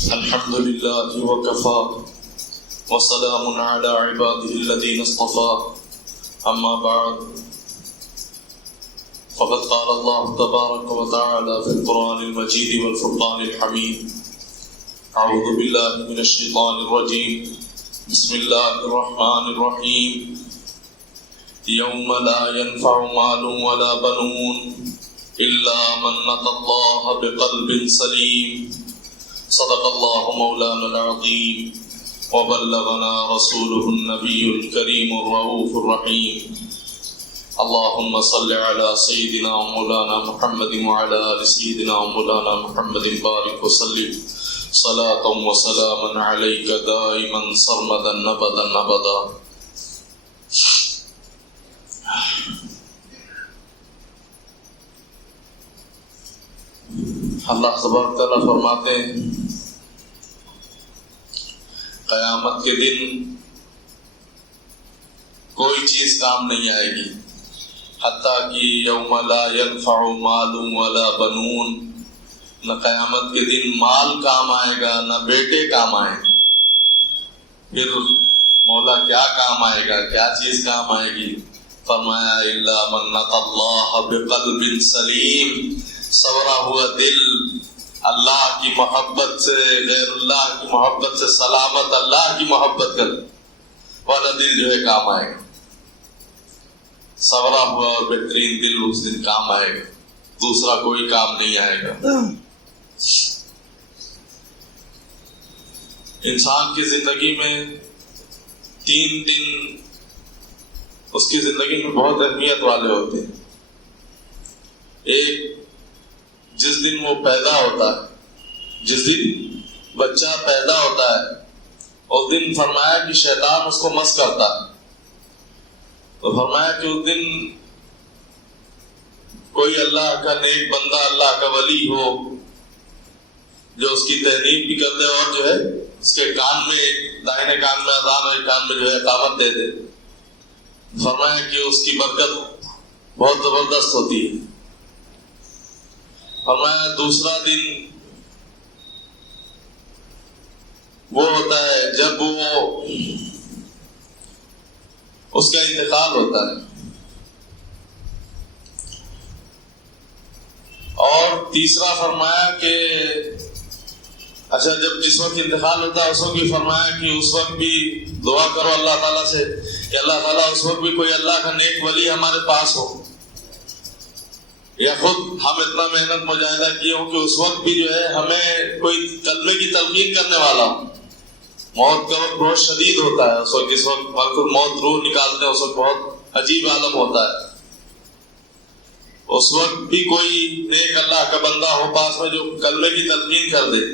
الحمد لله وكفى وسلام على عباده الذين اصطفى أما بعد فقد قال الله تبارك وتعالى في القرآن المجيد والفرقان الحميد أعوذ بالله من الشيطان الرجيم بسم الله الرحمن الرحيم يوم لا ينفع مال ولا بنون إلا من أتى الله بقلب سليم صدق الله مولانا العظيم وبلغنا رسوله النبي الكريم الرؤوف الرحيم اللهم صل على سيدنا ومولانا محمد وعلى آل سيدنا ومولانا محمد بارك وسلم صلاة وسلاما عليك دائما سرمدا نبدا نبدا. اللہ تبارک تعالیٰ فرماتے ہیں قیامت کے دن کوئی چیز کام نہیں آئے گی حتیٰ کہ یوم لا ينفع مال ولا بنون، نہ قیامت کے دن مال کام آئے گا نہ بیٹے کام آئے گا. پھر مولا کیا کام آئے گا، کیا چیز کام آئے گی؟ فرمایا الا من اتى اللہ بقلب سلیم، سورا ہوا دل، اللہ کی محبت سے، غیر اللہ کی محبت سے سلامت، اللہ کی محبت کر والا دل جو ہے کام آئے گا. سورا ہوا اور بہترین دل اس دن کام آئے گا، دوسرا کوئی کام نہیں آئے گا. انسان کی زندگی میں 3 دن اس کی زندگی میں بہت اہمیت والے ہوتے ہیں. ایک، جس دن وہ پیدا ہوتا ہے، جس دن بچہ پیدا ہوتا ہے اس دن فرمایا کہ شیطان اس کو مس کرتا ہے. تو فرمایا کہ اس دن کوئی اللہ کا نیک بندہ، اللہ کا ولی ہو جو اس کی تحریف بھی کر دے اور جو ہے اس کے کان میں، دائنے کان میں اذان اور ایک کان میں جو ہے اقامت دے دے. فرمایا کہ اس کی برکت بہت زبردست ہوتی ہے. فرمایا دوسرا دن وہ ہوتا ہے جب وہ اس کا انتقال ہوتا ہے. اور تیسرا فرمایا کہ اچھا جب جس وقت انتقال ہوتا ہے اس وقت بھی فرمایا کہ اس وقت بھی دعا کرو اللہ تعالیٰ سے کہ اللہ تعالیٰ اس وقت بھی کوئی اللہ کا نیک ولی ہمارے پاس ہو، یا خود ہم اتنا محنت مجاہدہ کیے ہوں کہ اس وقت بھی جو ہے ہمیں کوئی کلمے کی تلقین کرنے والا ہو. موت کا وقت بہت شدید ہوتا ہے اس وقت، جس وقت موت روح نکالتے ہیں اس وقت بہت عجیب عالم ہوتا ہے. اس وقت بھی کوئی نیک اللہ کا بندہ ہو پاس میں جو کلمے کی تلقین کر دے،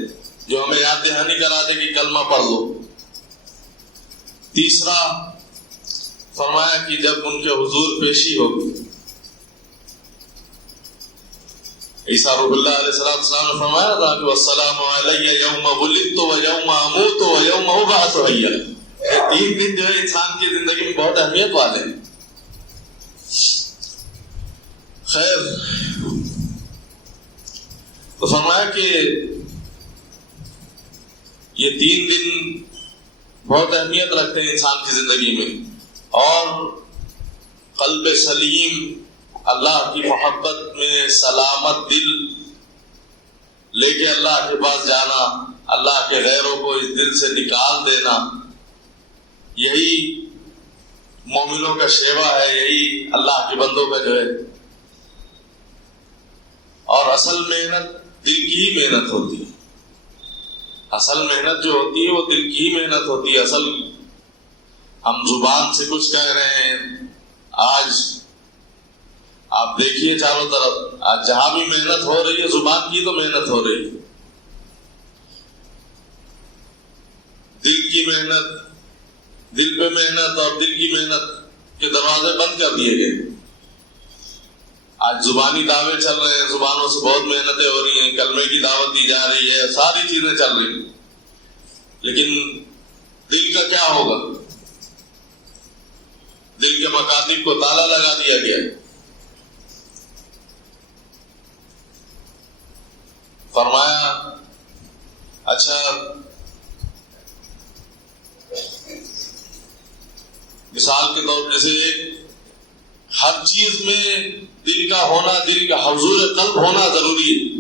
جو ہمیں یاد دہانی کرا دے کہ کلمہ پڑھ لو. تیسرا فرمایا کہ جب ان کے حضور پیشی ہوگی، عیسیٰ روح اللہ علیہ السلام نے فرمایا تھا کہ والسلام علی یوم ولدت و یوم اموت و یوم ابعث حیا. یہ 3 دن جو ہے انسان کی زندگی میں بہت اہمیت والے ہیں. خیر، تو فرمایا کہ یہ 3 دن بہت اہمیت رکھتے ہیں انسان کی زندگی میں. اور قلب سلیم، اللہ کی محبت میں سلامت دل لے کے اللہ کے پاس جانا، اللہ کے غیروں کو اس دل سے نکال دینا، یہی مومنوں کا شیوا ہے، یہی اللہ کے بندوں کا جو ہے. اور اصل محنت دل کی ہی محنت ہوتی ہے. اصل محنت جو ہوتی ہے وہ دل کی ہی محنت ہوتی ہے. اصل ہم زبان سے کچھ کہہ رہے ہیں، آج آپ دیکھیے چاروں طرف، آج جہاں بھی محنت ہو رہی ہے زبان کی تو محنت ہو رہی ہے. دل کی محنت، دل پہ محنت اور دل کی محنت کے دروازے بند کر دیے گئے. آج زبانی دعوے چل رہے ہیں، زبانوں سے بہت محنتیں ہو رہی ہیں، کلمے کی دعوت دی جا رہی ہے، ساری چیزیں چل رہی ہیں، لیکن دل کا کیا ہوگا؟ دل کے مکاتب کو تالا لگا دیا گیا. فرمایا اچھا مثال کے طور پر جیسے ہر چیز میں دل کا ہونا، دل کا حضور قلب ہونا ضروری ہے.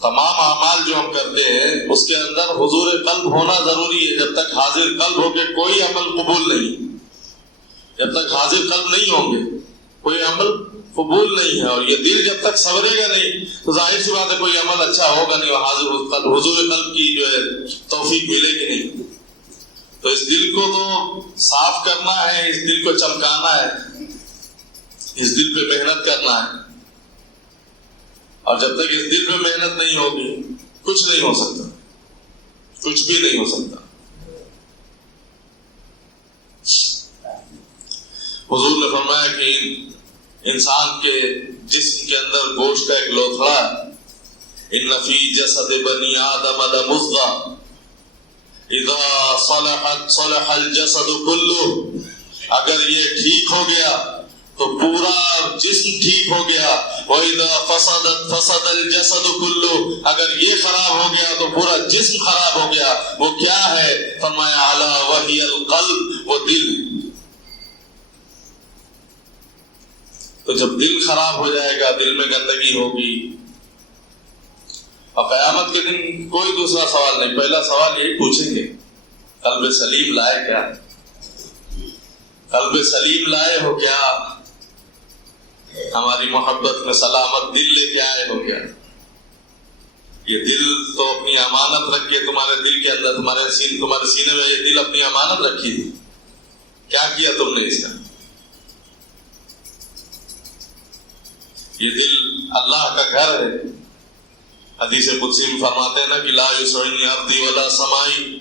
تمام اعمال جو ہم کرتے ہیں اس کے اندر حضور قلب ہونا ضروری ہے. جب تک حاضر قلب ہو کے کوئی عمل قبول نہیں، جب تک حاضر قلب نہیں ہوں گے کوئی عمل قبول نہیں ہے. اور یہ دل جب تک سنورے گا نہیں تو ظاہر سی بات ہے کوئی عمل اچھا ہوگا نہیں، اور حضور قلب کی جو ہے توفیق ملے گی نہیں. تو اس دل کو تو صاف کرنا ہے، اس دل کو چمکانا ہے، اس دل پہ محنت کرنا ہے. اور جب تک اس دل پہ محنت نہیں ہوگی کچھ نہیں ہو سکتا، کچھ بھی نہیں ہو سکتا. حضور نے فرمایا کہ انسان کے جسم کے اندر گوشت کا ایک لوتھڑا ہے. ان فی جسد بنی آدم لمضغہ اذا صلحت صلح الجسد کلہ. اگر یہ ٹھیک ہو گیا تو پورا جسم ٹھیک ہو گیا. وَإِذَا فَسَدَتْ فَسَدَ الْجَسَدُ كُلُّهُ. اگر یہ خراب ہو گیا تو پورا جسم خراب ہو گیا. وہ کیا ہے؟ فرمایا عَلَى وَهِيَ الْقَلْبُ. وہ دل. تو جب دل خراب ہو جائے گا، دل میں گندگی ہوگی، اور قیامت کے دن کوئی دوسرا سوال نہیں، پہلا سوال یہی پوچھیں گے قلب سلیم لائے کیا؟ قلب سلیم لائے ہو کیا؟ ہماری محبت میں سلامت دل لے کے آئے ہو کیا؟ یہ دل تو اپنی امانت رکھ کے تمہارے دل کے اندر، تمہارے سینے میں یہ دل اپنی امانت رکھی تھی. کیا کیا تم نے اس کا؟ یہ دل اللہ کا گھر ہے. حدیث قدسی میں فرماتے ہیں نا کہ لا یسعنی ارضی ولا سمائی.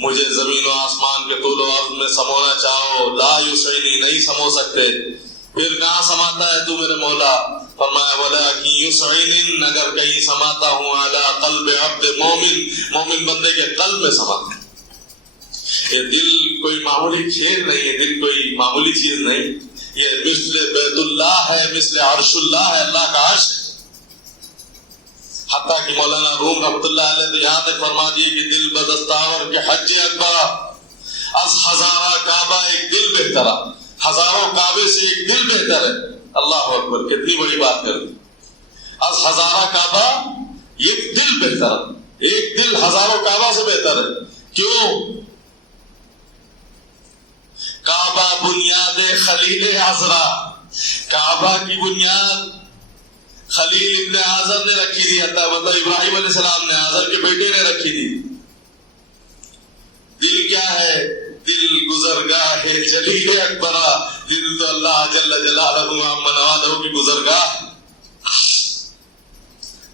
مجھے زمین و آسمان کے طول و عرض میں سمونا چاہو، لا یسعنی نہیں سمو سکتے. پھر کہاں سماتا ہے تو میرے مولا؟ فرمایا ولکن یسعن، اگر کہیں سماتا ہوں علی قلب عبد مومن، مومن بندے کے قلب میں سماتا ہے. یہ دل کوئی معمولی کھیل نہیں ہے، دل کوئی معمولی چیز نہیں. یہ مثل بیت اللہ ہے، مثل عرش اللہ ہے، اللہ کا عرش ہے. حتیٰ کہ مولانا روم رحمۃ اللہ علیہ تو یہاں تک فرما دیے کہ دل بدستاور کے حج اکبر از ہزارہ کعبہ ایک دل بہترا. ہزاروں کعبے سے ایک دل بہتر ہے. اللہ اکبر، کتنی بڑی بات کر دی. از ہزارہ کعبہ ایک دل بہتر، ایک دل ہزاروں کعبہ سے بہتر ہے. کیوں؟ کعبہ بنیاد خلیل عذرا. کعبہ کی بنیاد خلیل ابن آزر نے رکھی تھی، مطلب ابراہیم علیہ السلام نے، آزر کے بیٹے نے رکھی تھی. دل کیا ہے؟ دل گزرگاہ ہے جلیل اکبرہ. دل تو اللہ جل جلالہ عما نوالہ کی گزرگاہ.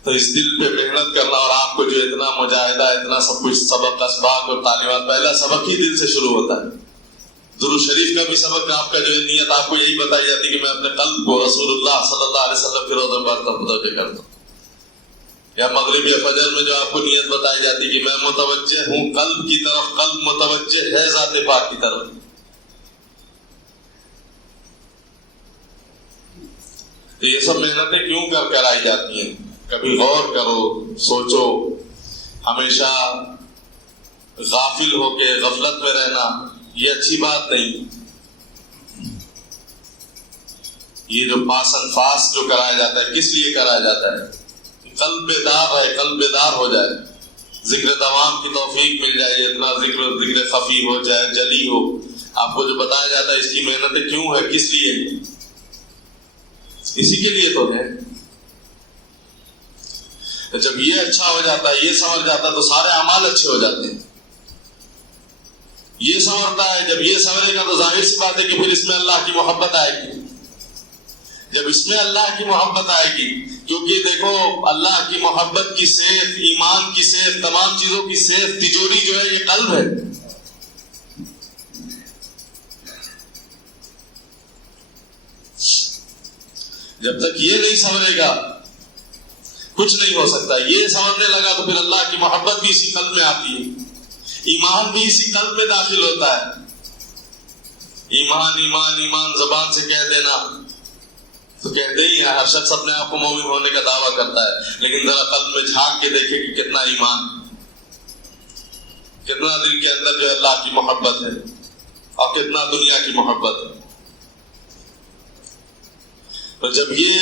تو اس دل پہ محنت کرنا، اور آپ کو جو اتنا مجاہدہ، اتنا سب کچھ سبق اسباق اور تعلیمات، پہلا سبق ہی دل سے شروع ہوتا ہے. درود شریف کا بھی سبق آپ کا جو ہے نیت آپ کو یہی بتائی جاتی کہ میں اپنے قلب کو رسول اللہ صلی اللہ علیہ وسلم کے روضے پر متوجہ کرتا ہوں. یا مغرب یا فجر میں جو آپ کو نیت بتائی جاتی کہ میں متوجہ ہوں قلب کی طرف، قلب متوجہ ہے ذات پاک کی طرف. تو یہ سب محنتیں کیوں کرائی جاتی ہیں؟ کبھی غور کرو، سوچو. ہمیشہ غافل ہو کے غفلت میں رہنا یہ اچھی بات نہیں. یہ جو پاس انفاس جو کرایا جاتا ہے، کس لیے کرایا جاتا ہے؟ قلب بیدار رہے، قلب بیدار ہو جائے، ذکر دوام کی توفیق مل جائے، اتنا ذکر خفی ہو جائے، جلی ہو. آپ کو جو بتایا جاتا ہے اس کی محنتیں کیوں ہے، کس لیے؟ اسی کے لیے تو ہے. جب یہ اچھا ہو جاتا ہے، یہ سنور جاتا ہے، تو سارے اعمال اچھے ہو جاتے ہیں. یہ سنورتا ہے، جب یہ سنورے گا تو ظاہر سی بات ہے کہ پھر اس میں اللہ کی محبت آئے گی. جب اس میں اللہ کی محبت آئے گی، کیونکہ دیکھو اللہ کی محبت کی سیف، ایمان کی سیف، تمام چیزوں کی سیف، تجوری جو ہے یہ قلب ہے. جب تک یہ نہیں سنورے گا کچھ نہیں ہو سکتا. یہ سنورنے لگا تو پھر اللہ کی محبت بھی اسی قلب میں آتی ہے، ایمان بھی اسی قلب میں داخل ہوتا ہے. ایمان ایمان ایمان زبان سے کہہ دینا، تو کہتے ہی ہیں ہر شخص اپنے آپ کو مومن ہونے کا دعویٰ کرتا ہے، لیکن ذرا قلب میں جھانک کے دیکھے کہ کتنا ایمان، کتنا دل کے اندر جو ہے اللہ کی محبت ہے اور کتنا دنیا کی محبت ہے۔ تو جب یہ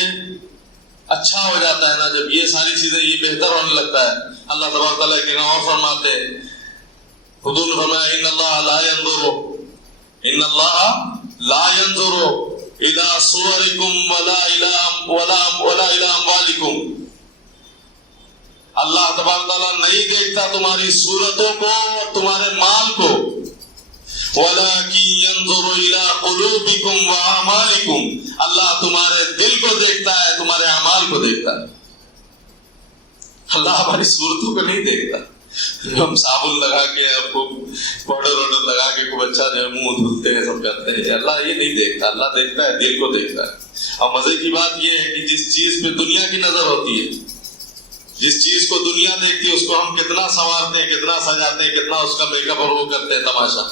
اچھا ہو جاتا ہے نا، جب یہ ساری چیزیں یہ بہتر ہونے لگتا ہے، اللہ تبارک تعالیٰ کے اور فرماتے ہیں، حضور نے فرمایا ان اللہ لا ينظر الى صورکم ولا الى اموالکم، اللہ تبارک تعالیٰ نہیں دیکھتا تمہاری صورتوں کو اور تمہارے مال کو، وَلَكِنْ يَنْظُرُ إِلَىٰ قُلُوبِكُمْ وَأَعْمَالِكُمْ، اللہ تمہارے دل کو دیکھتا ہے، تمہارے اعمال کو دیکھتا ہے۔ اللہ ہماری صورتوں کو نہیں دیکھتا، ہم صابن لگا کے خوب پاؤڈر وڈر لگا کے خوب اچھا جو ہے منہ دھلتے ہیں، سب کرتے ہیں، اللہ یہ نہیں دیکھتا، اللہ دیکھتا ہے دل کو دیکھتا ہے۔ اور مزے کی بات یہ ہے کہ جس چیز پہ دنیا کی نظر ہوتی ہے، جس چیز کو دنیا دیکھتی ہے، اس کو ہم کتنا سنوارتے ہیں، کتنا سجاتے ہیں، کتنا اس کا میک اپ اور وہ کرتے ہیں تماشا۔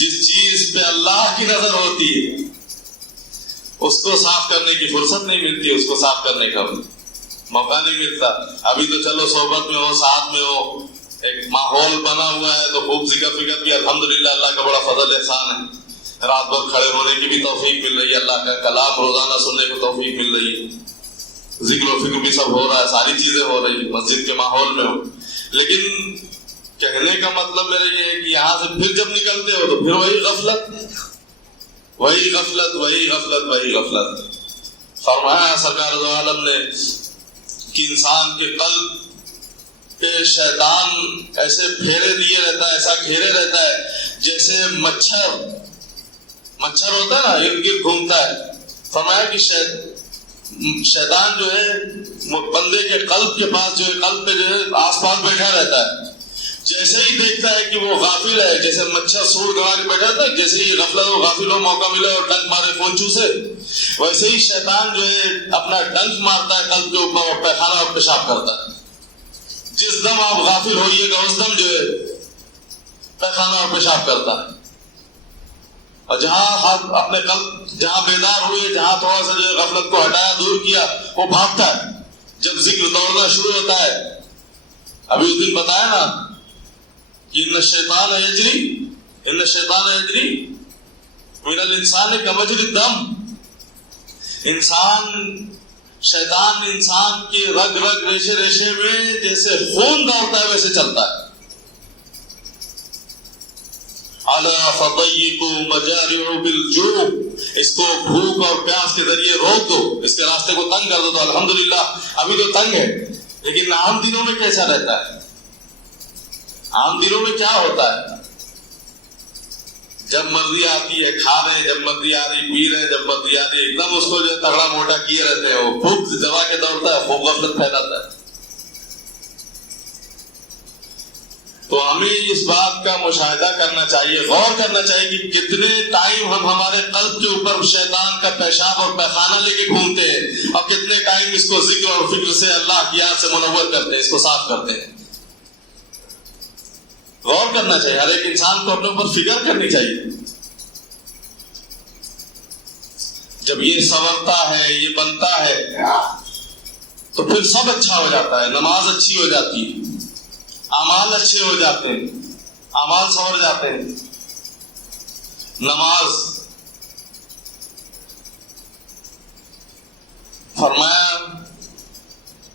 جس چیز پہ اللہ کی نظر ہوتی ہے اس کو صاف کرنے کی فرصت نہیں ملتی، اس کو صاف کرنے کا موقع نہیں ملتا۔ ابھی تو چلو صحبت میں ہو، ساتھ میں ہو، ایک ماحول بنا ہوا ہے تو خوب ذکر فکر بھی الحمدللہ اللہ کا بڑا فضل احسان ہے، رات بھر کھڑے ہونے کی بھی توفیق مل رہی ہے، اللہ کا کلام روزانہ سننے کو توفیق مل رہی ہے، ذکر و فکر بھی سب ہو رہا ہے، ساری چیزیں ہو رہی ہیں، مسجد کے ماحول میں ہو۔ لیکن کہنے کا مطلب میرا یہ ہے کہ یہاں سے پھر جب نکلتے ہو تو پھر وہی غفلت وہی غفلت وہی غفلت وہی غفلت۔ فرمایا سرکار دو عالم نے کہ انسان کے قلب پہ شیطان ایسے پھیرے لیے رہتا ہے، ایسا گھیرے رہتا ہے جیسے مچھر ہوتا ہے نا، ارد گرد گھومتا ہے۔ فرمایا کہ شیطان جو ہے بندے کے قلب کے پاس جو ہے، قلب پہ جو ہے آس پاس بیٹھا رہتا ہے، جیسے ہی دیکھتا ہے کہ وہ غافل ہے، جیسے مچھر سور گوا کے بیٹھا تھا، جیسے ہی غفلت و غافل ہو، موقع ملے اور ڈنک مارے پونچھو سے، ویسے ہی شیطان جو ہے اپنا ڈنک مارتا ہے قلب کے اوپر اور پیخانہ اور پیشاب کرتا ہے۔ جس دم آپ غافل ہوئیے گا اس دم جو ہے پیخانہ اور پیشاب کرتا ہے۔ اور جہاں اپنے قلب جہاں بیدار ہوئے، جہاں تھوڑا سا جو ہے غفلت کو ہٹایا، دور کیا، وہ بھاگتا ہے۔ جب ذکر دوڑنا شروع ہوتا ہے، ابھی اس دن بتایا نا کہ ان الشیطان یجری من الانسان کمجری الدم، شیطان انسان کے رگ رگ ریشے ریشے میں جیسے خون دوڑتا ہے ویسے چلتا ہے۔ الا فضيقوا مجارع بالجوع، اس کو بھوک اور پیاس کے ذریعے روک دو، اس کے راستے کو تنگ کر دو۔ تو الحمدللہ ابھی تو تنگ ہے، لیکن عام دنوں میں کیسا رہتا ہے؟ عام دنوں میں کیا ہوتا ہے؟ جب مرضی آتی ہے کھا رہے ہیں، جب مرضی آ رہی پی رہے ہیں، جب مرضی آ رہی ایک دم اس کو جو ہے تگڑا موٹا کیے رہتے ہیں، وہ خوب دبا کے دوڑتا ہے، خوب غفلت پھیلاتا ہے۔ تو ہمیں اس بات کا مشاہدہ کرنا چاہیے، غور کرنا چاہیے کہ کتنے ٹائم ہم ہمارے قلب کے اوپر شیطان کا پیشاب اور پیخانہ لے کے گھومتے ہیں، اور کتنے ٹائم اس کو ذکر اور فکر سے اللہ کی یاد سے منور کرتے ہیں، اس کو صاف کرتے ہیں۔ غور کرنا چاہیے، ہر ایک انسان کو اپنے اوپر فکر کرنی چاہیے۔ جب یہ سنورتا ہے، یہ بنتا ہے، تو پھر سب اچھا ہو جاتا ہے، نماز اچھی ہو جاتی ہے، اعمال اچھے ہو جاتے ہیں، اعمال سنور جاتے ہیں۔ نماز فرمایا،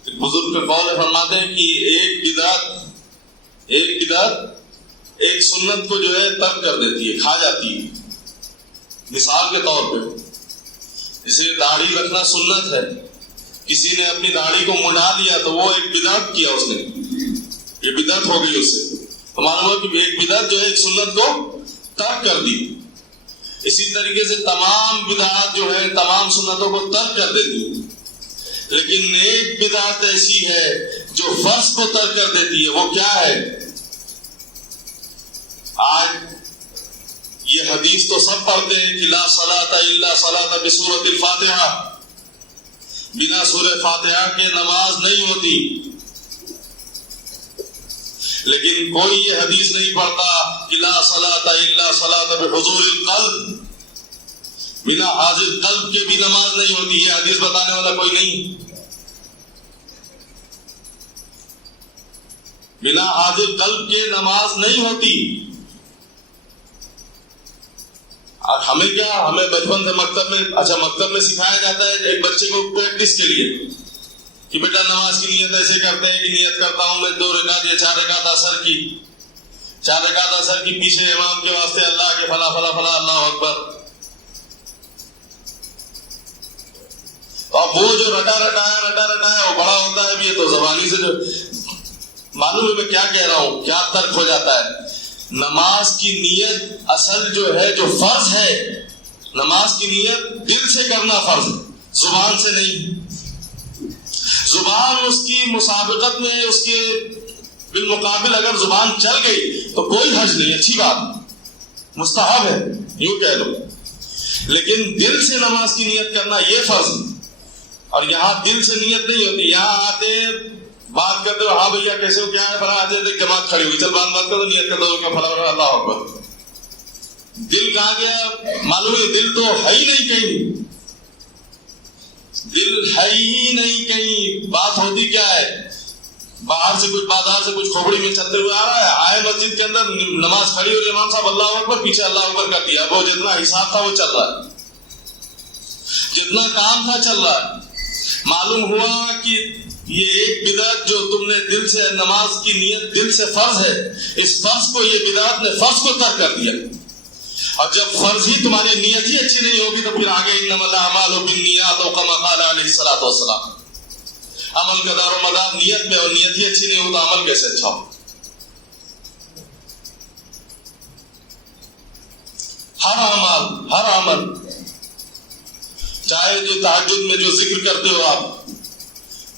ایک بزرگ کے قول فرماتے ہیں کہ ایک بدعت ایک سنت کو جو ہے ترک کر دیتی ہے، کھا جاتی ہے۔ مثال کے طور پہ جیسے داڑھی رکھنا سنت ہے، کسی نے اپنی داڑھی کو منڈا لیا تو وہ ایک بدعت کیا، اس نے یہ بدعت ہو گئی اس سے، تو معلوم ہوا کہ ایک بدعت جو ہے ایک سنت کو ترک کر دی۔ اسی طریقے سے تمام بدعات جو ہے تمام سنتوں کو ترک کر دیتی ہے، لیکن ایک بدعت ایسی ہے جو فرض کو ترک کر دیتی ہے۔ وہ کیا ہے؟ آج یہ حدیث تو سب پڑھتے ہیں کہ لا صلاۃ الا صلاۃ بسورۃ الفاتحہ، بنا سورہ فاتحہ کے نماز نہیں ہوتی، لیکن کوئی یہ حدیث نہیں پڑھتا کہ لا صلاۃ الا صلاۃ بحضور القلب، بنا حاضر قلب کے بھی نماز نہیں ہوتی. یہ حدیث بتانے والا کوئی نہیں. بنا حاضر قلب کے نماز نہیں ہوتی. اور ہمیں کیا، ہمیں بچپن سے مکتب میں سکھایا جاتا ہے ایک بچے کو پریکٹس کے لیے کہ بیٹا نماز کی نیت ایسے کرتے ہیں کہ نیت کرتا ہوں میں 2 رکعت یا 4 رکعت عصر کی، 4 رکعت عصر کی پیچھے امام کے واسطے اللہ کے فلا فلا فلا اللہ اکبر. اب وہ جو رٹا ہے وہ بڑا ہوتا ہے بھی. یہ تو زبانی سے جو معلوم ہے میں کیا کہہ رہا ہوں، کیا ترک ہو جاتا ہے. نماز کی نیت اصل جو ہے، جو فرض ہے، نماز کی نیت دل سے کرنا فرض ہے، زبان سے نہیں. زبان اس کی مسابقت میں، اس کے بالمقابل اگر زبان چل گئی تو کوئی حرج نہیں، اچھی بات، مستحب ہے یوں کہہ لو. لیکن دل سے نماز کی نیت کرنا یہ فرض ہے. اور یہاں دل سے نیت نہیں ہوتی. یہاں آتے بات کرتے ہو، ہاں بھیا کیسے ہو، کیا ہے، فلاں آتے دیکھ جماعت کھڑی ہوئی، چل بات کرو، نیت کر دو، فلاں اللہ اکبر. دل کہاں گیا معلوم ہے؟ دل تو ہے ہی نہیں کہیں، دل ہے ہی نہیں کہیں. بات ہوتی کیا ہے، باہر سے کچھ، بازار سے کچھ کھوپڑی میں چلتے ہوئے آ رہا ہے، آئے مسجد کے اندر، نماز کھڑی ہو رہی، امام صاحب اللہ اکبر، پیچھے اللہ اکبر کر دیا. وہ جتنا حساب تھا وہ چل رہا ہے، جتنا کام تھا چل رہا ہے. معلوم ہوا کہ یہ ایک بدعت جو تم نے دل سے، نماز کی نیت دل سے فرض ہے، اس فرض کو یہ بدعت نے فرض کو ترک کر دیا. اور جب فرض ہی تمہاری نیت ہی اچھی نہیں ہوگی تو پھر آگے انما الاعمال بالنیات او کما قال علیہ الصلوۃ والسلام. عمل کا دار و مدار نیت میں، اور نیت ہی اچھی نہیں ہو تو عمل کیسے اچھا ہو. ہر عمل چاہے جو تہجد میں جو ذکر کرتے ہو آپ،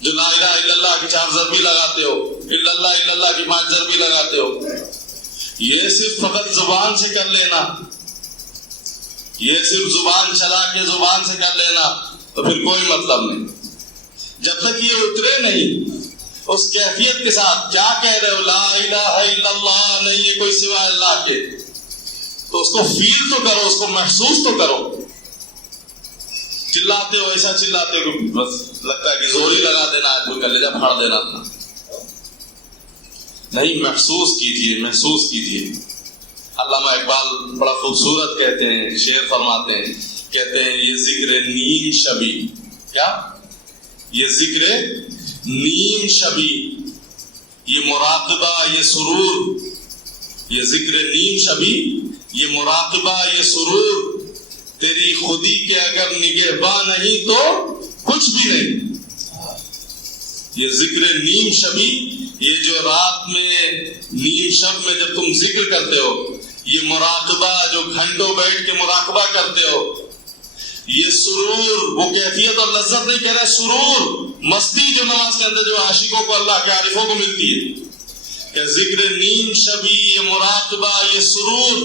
جو لا الہ الا اللہ کی 4 ضربی لگاتے ہو، الا اللہ کی 5 ضربی لگاتے ہو، یہ صرف فقط زبان سے کر لینا، یہ صرف زبان چلا کے زبان سے کر لینا تو پھر کوئی مطلب نہیں. جب تک یہ اترے نہیں اس کیفیت کے ساتھ، کیا کہہ رہے ہو، لا الہ الا اللہ، نہیں ہے کوئی سوائے اللہ کے، تو اس کو فیل تو کرو، اس کو محسوس تو کرو. چلاتے ہو، ایسا چلاتے ہو بس لگتا ہے کہ زور ہی لگا دینا ہے، کوئی کلیجہ پھاڑ دینا تھا. نہیں، محسوس کیجئے، محسوس کیجئے. علامہ اقبال بڑا خوبصورت کہتے ہیں، شعر فرماتے ہیں، کہتے ہیں یہ ذکر نیم شبی، کیا یہ ذکر نیم شبی، یہ مراقبہ، یہ سرور، یہ ذکر نیم شبی، یہ مراقبہ، یہ سرور، تیری خودی کے اگر نگہباں نہیں تو کچھ بھی نہیں. یہ ذکر نیم شبی، یہ جو رات میں نیم شب میں جب تم ذکر کرتے ہو، یہ مراقبہ جو گھنٹوں بیٹھ کے مراقبہ کرتے ہو، یہ سرور، وہ کیفیت اور لذت نہیں کہہ رہے، سرور، مستی جو نماز کے اندر جو عاشقوں کو، اللہ کے عارفوں کو ملتی ہے، کہ ذکر نیم شبی، یہ مراقبہ، یہ سرور،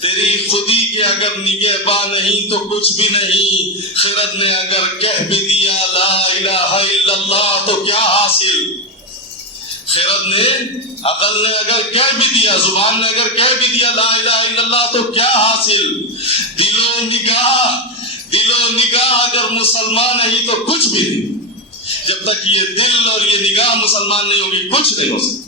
تیری خودی کے اگر نگہباں نہیں تو کچھ بھی نہیں. خرد نے اگر کہہ بھی دیا لا الہ الا اللہ تو کیا حاصل. خرد نے، عقل نے اگر کہہ بھی دیا، زبان نے اگر کہہ بھی دیا لا الہ الا اللہ تو کیا حاصل. دل و نگاہ اگر مسلمان نہیں تو کچھ بھی نہیں. جب تک یہ دل اور یہ نگاہ مسلمان نہیں ہوگی کچھ نہیں ہو سکتا.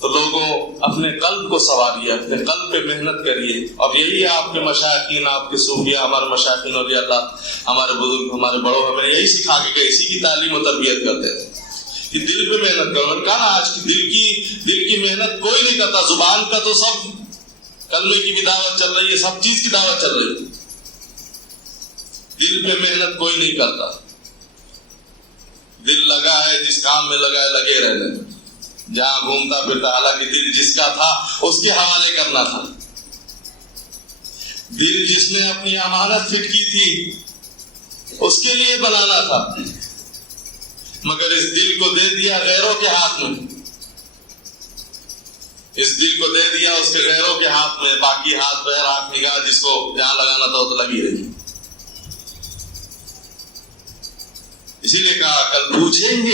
تو لوگوں اپنے قلب کو سنواریے، اپنے قلب پہ محنت کریے. اور یہی آپ کے مشائخین، آپ کے صوفیاء، ہمارے مشائخین اولیاء اللہ، ہمارے بزرگ، ہمارے بڑوں ہمیں یہی سکھا کے گئے، اسی کی تعلیم و تربیت کرتے تھے کہ دل پہ محنت کرو. میں نے کہا نا آج کی دل کی محنت کوئی نہیں کرتا. زبان کا تو سب کلمے کی بھی دعوت چل رہی ہے، سب چیز کی دعوت چل رہی ہے، دل پہ محنت کوئی نہیں کرتا. دل لگا ہے، جس کام میں لگا ہے لگے رہنے، جہاں گھومتا پھرتا، حالانکہ دل جس کا تھا اس کے حوالے کرنا تھا. دل جس نے اپنی امانت فٹ کی تھی اس کے لیے بنانا تھا، مگر اس دل کو دے دیا غیروں کے ہاتھ میں، اس دل کو دے دیا اس کے غیروں کے ہاتھ میں. باقی ہاتھ پیر آنکھ نگاہ جس کو جہاں لگانا تھا وہ تو لگی رہی. اسی لیے کہا کل پوچھیں گے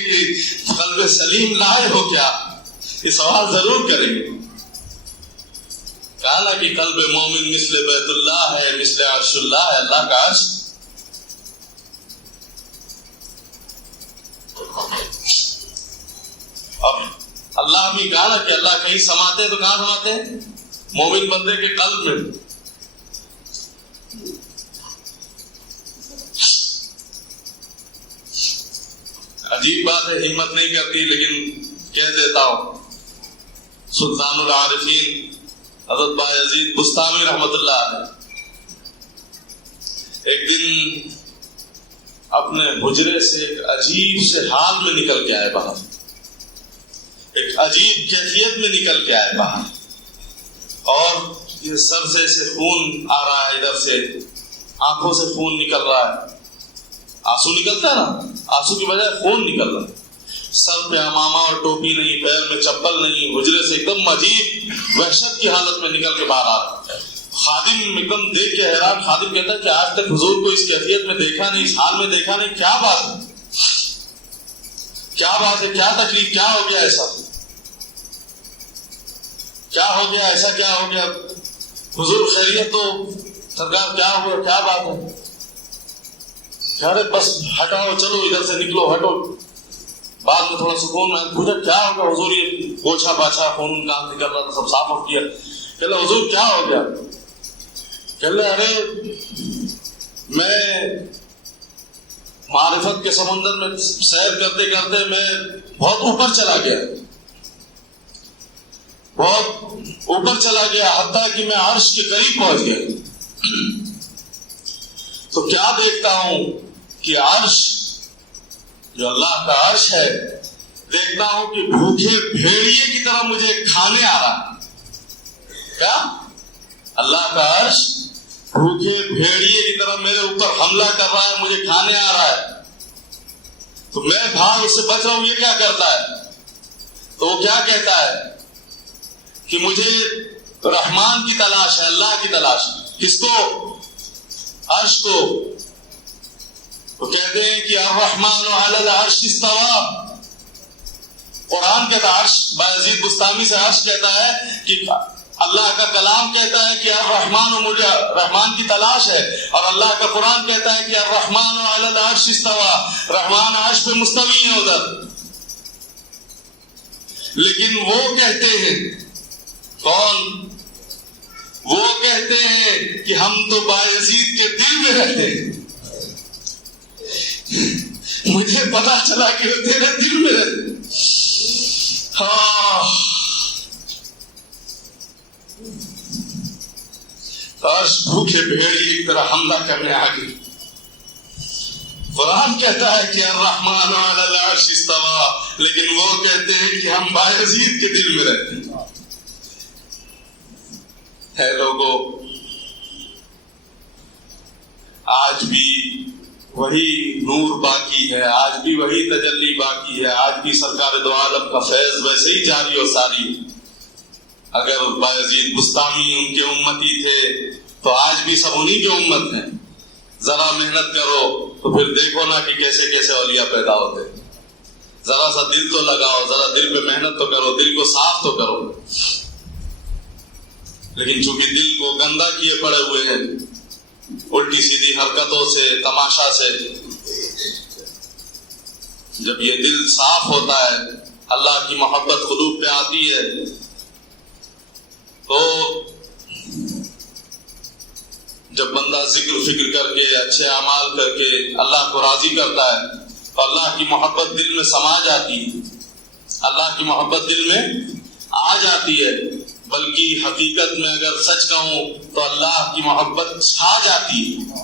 کہ قلب سلیم لائے ہو کیا، یہ سوال ضرور کریں گے. کہا نا کہ قلب مومن مثل بیت اللہ ہے، مثل عرش اللہ ہے، اللہ کا عرش. اب اللہ بھی کہا نا کہ اللہ کہیں سماتے ہیں تو کہاں سماتے ہیں؟ مومن بندے کے قلب میں. عجیب بات ہے، ہمت نہیں کرتی لیکن کہہ دیتا ہوں. سلطان العارفین حضرت بایزید بستامی رحمت اللہ علیہ ایک دن اپنے حجرے سے ایک عجیب سے حال میں نکل کے آئے باہر، ایک عجیب کیفیت میں نکل کے آئے باہر، اور یہ سر سے ایسے خون آ رہا ہے، ادھر سے آنکھوں سے خون نکل رہا ہے. آنسو نکلتا ہے نا، آنسو کی بجائے خون نکل رہا ہے. سر پہ امامہ اور ٹوپی نہیں، پیر میں چپل نہیں، حجرے سے ایک دم عجیب وحشت کی حالت میں نکل کے باہر آ رہا ہے. خادم ایک دم دیکھ کے حیران. خادم کہتا ہے کہ آج تک حضور کو اس کیفیت میں دیکھا نہیں، اس حال میں دیکھا نہیں، کیا بات ہے، کیا بات ہے، کیا تکلیف، کیا ہو گیا ایسا، کیا ہو گیا ایسا، کیا ہو گیا حضور، خیریت تو سرکار، کیا ہوا، کیا بات ہے. ارے بس ہٹاؤ، چلو ادھر سے نکلو، ہٹو. بعد میں تھوڑا سکون میں پوچھا کیا ہوگا حضور، یہ پوچھا پاچھا خون کہاں نکل رہا تھا، سب صاف ہو کیا. کہہ لیں حضور کیا ہو گیا. کہہ لیں ارے میں معرفت کے سمندر میں سیر کرتے کرتے میں بہت اوپر چلا گیا، بہت اوپر چلا گیا، حتیٰ کہ میں عرش کے قریب پہنچ گیا. تو کیا دیکھتا ہوں کہ عرش جو اللہ کا عرش ہے، دیکھتا ہوں کہ بھوکے بھیڑیے کی طرح مجھے کھانے آ رہا ہے. کیا؟ اللہ کا عرش بھوکے بھیڑیے کی طرح میرے اوپر حملہ کر رہا ہے، مجھے کھانے آ رہا ہے. تو میں بھاگ اس سے بچ رہا ہوں. یہ کیا کرتا ہے؟ تو وہ کیا کہتا ہے کہ مجھے رحمان کی تلاش ہے، اللہ کی تلاش ہے. کس کو؟ عرش کو. وہ کہتے ہیں کہ الرحمن علی العرش استوى. قرآن کہتا ہے، عرش بایزید بستامی سے عرش کہتا ہے کہ اللہ کا کلام کہتا ہے کہ الرحمن، مجھے رحمان کی تلاش ہے، اور اللہ کا قرآن کہتا ہے کہ الرحمن علی العرش استوى، رحمان عرش پہ مستوی ہے ادھر. لیکن وہ کہتے ہیں، کون؟ وہ کہتے ہیں کہ ہم تو بایزید کے دل میں رہتے ہیں. مجھے پتا چلا کہ وہ تیرے دل میں رہتے. ہاں، عرش بھوکے بھیڑیے کی طرح حملہ کرنے آ گئی. قرآن کہتا ہے کہ الرحمن علی العرش استوى، لیکن وہ کہتے ہیں کہ ہم بایزید کے دل میں رہتے ہیں. ہے لوگوں، آج بھی وہی نور باقی ہے، آج بھی وہی تجلی باقی ہے، آج بھی سرکار دو عالم کا فیض ویسے ہی جاری و ساری. اگر بایزید بستامی ان کے امتی تھے تو آج بھی سب انہی کے امت ہیں. ذرا محنت کرو تو پھر دیکھو نا کہ کیسے کیسے اولیاء پیدا ہوتے. ذرا سا دل تو لگاؤ، ذرا دل پہ محنت تو کرو، دل کو صاف تو کرو. لیکن چونکہ دل کو گندا کیے پڑے ہوئے ہیں الٹی سیدھی حرکتوں سے، تماشا سے. جب یہ دل صاف ہوتا ہے، اللہ کی محبت قلوب پہ آتی ہے، تو جب بندہ ذکر فکر کر کے، اچھے اعمال کر کے اللہ کو راضی کرتا ہے تو اللہ کی محبت دل میں سما جاتی ہے، اللہ کی محبت دل میں آ جاتی ہے. بلکہ حقیقت میں اگر سچ کہوں تو اللہ کی محبت چھا جاتی ہے،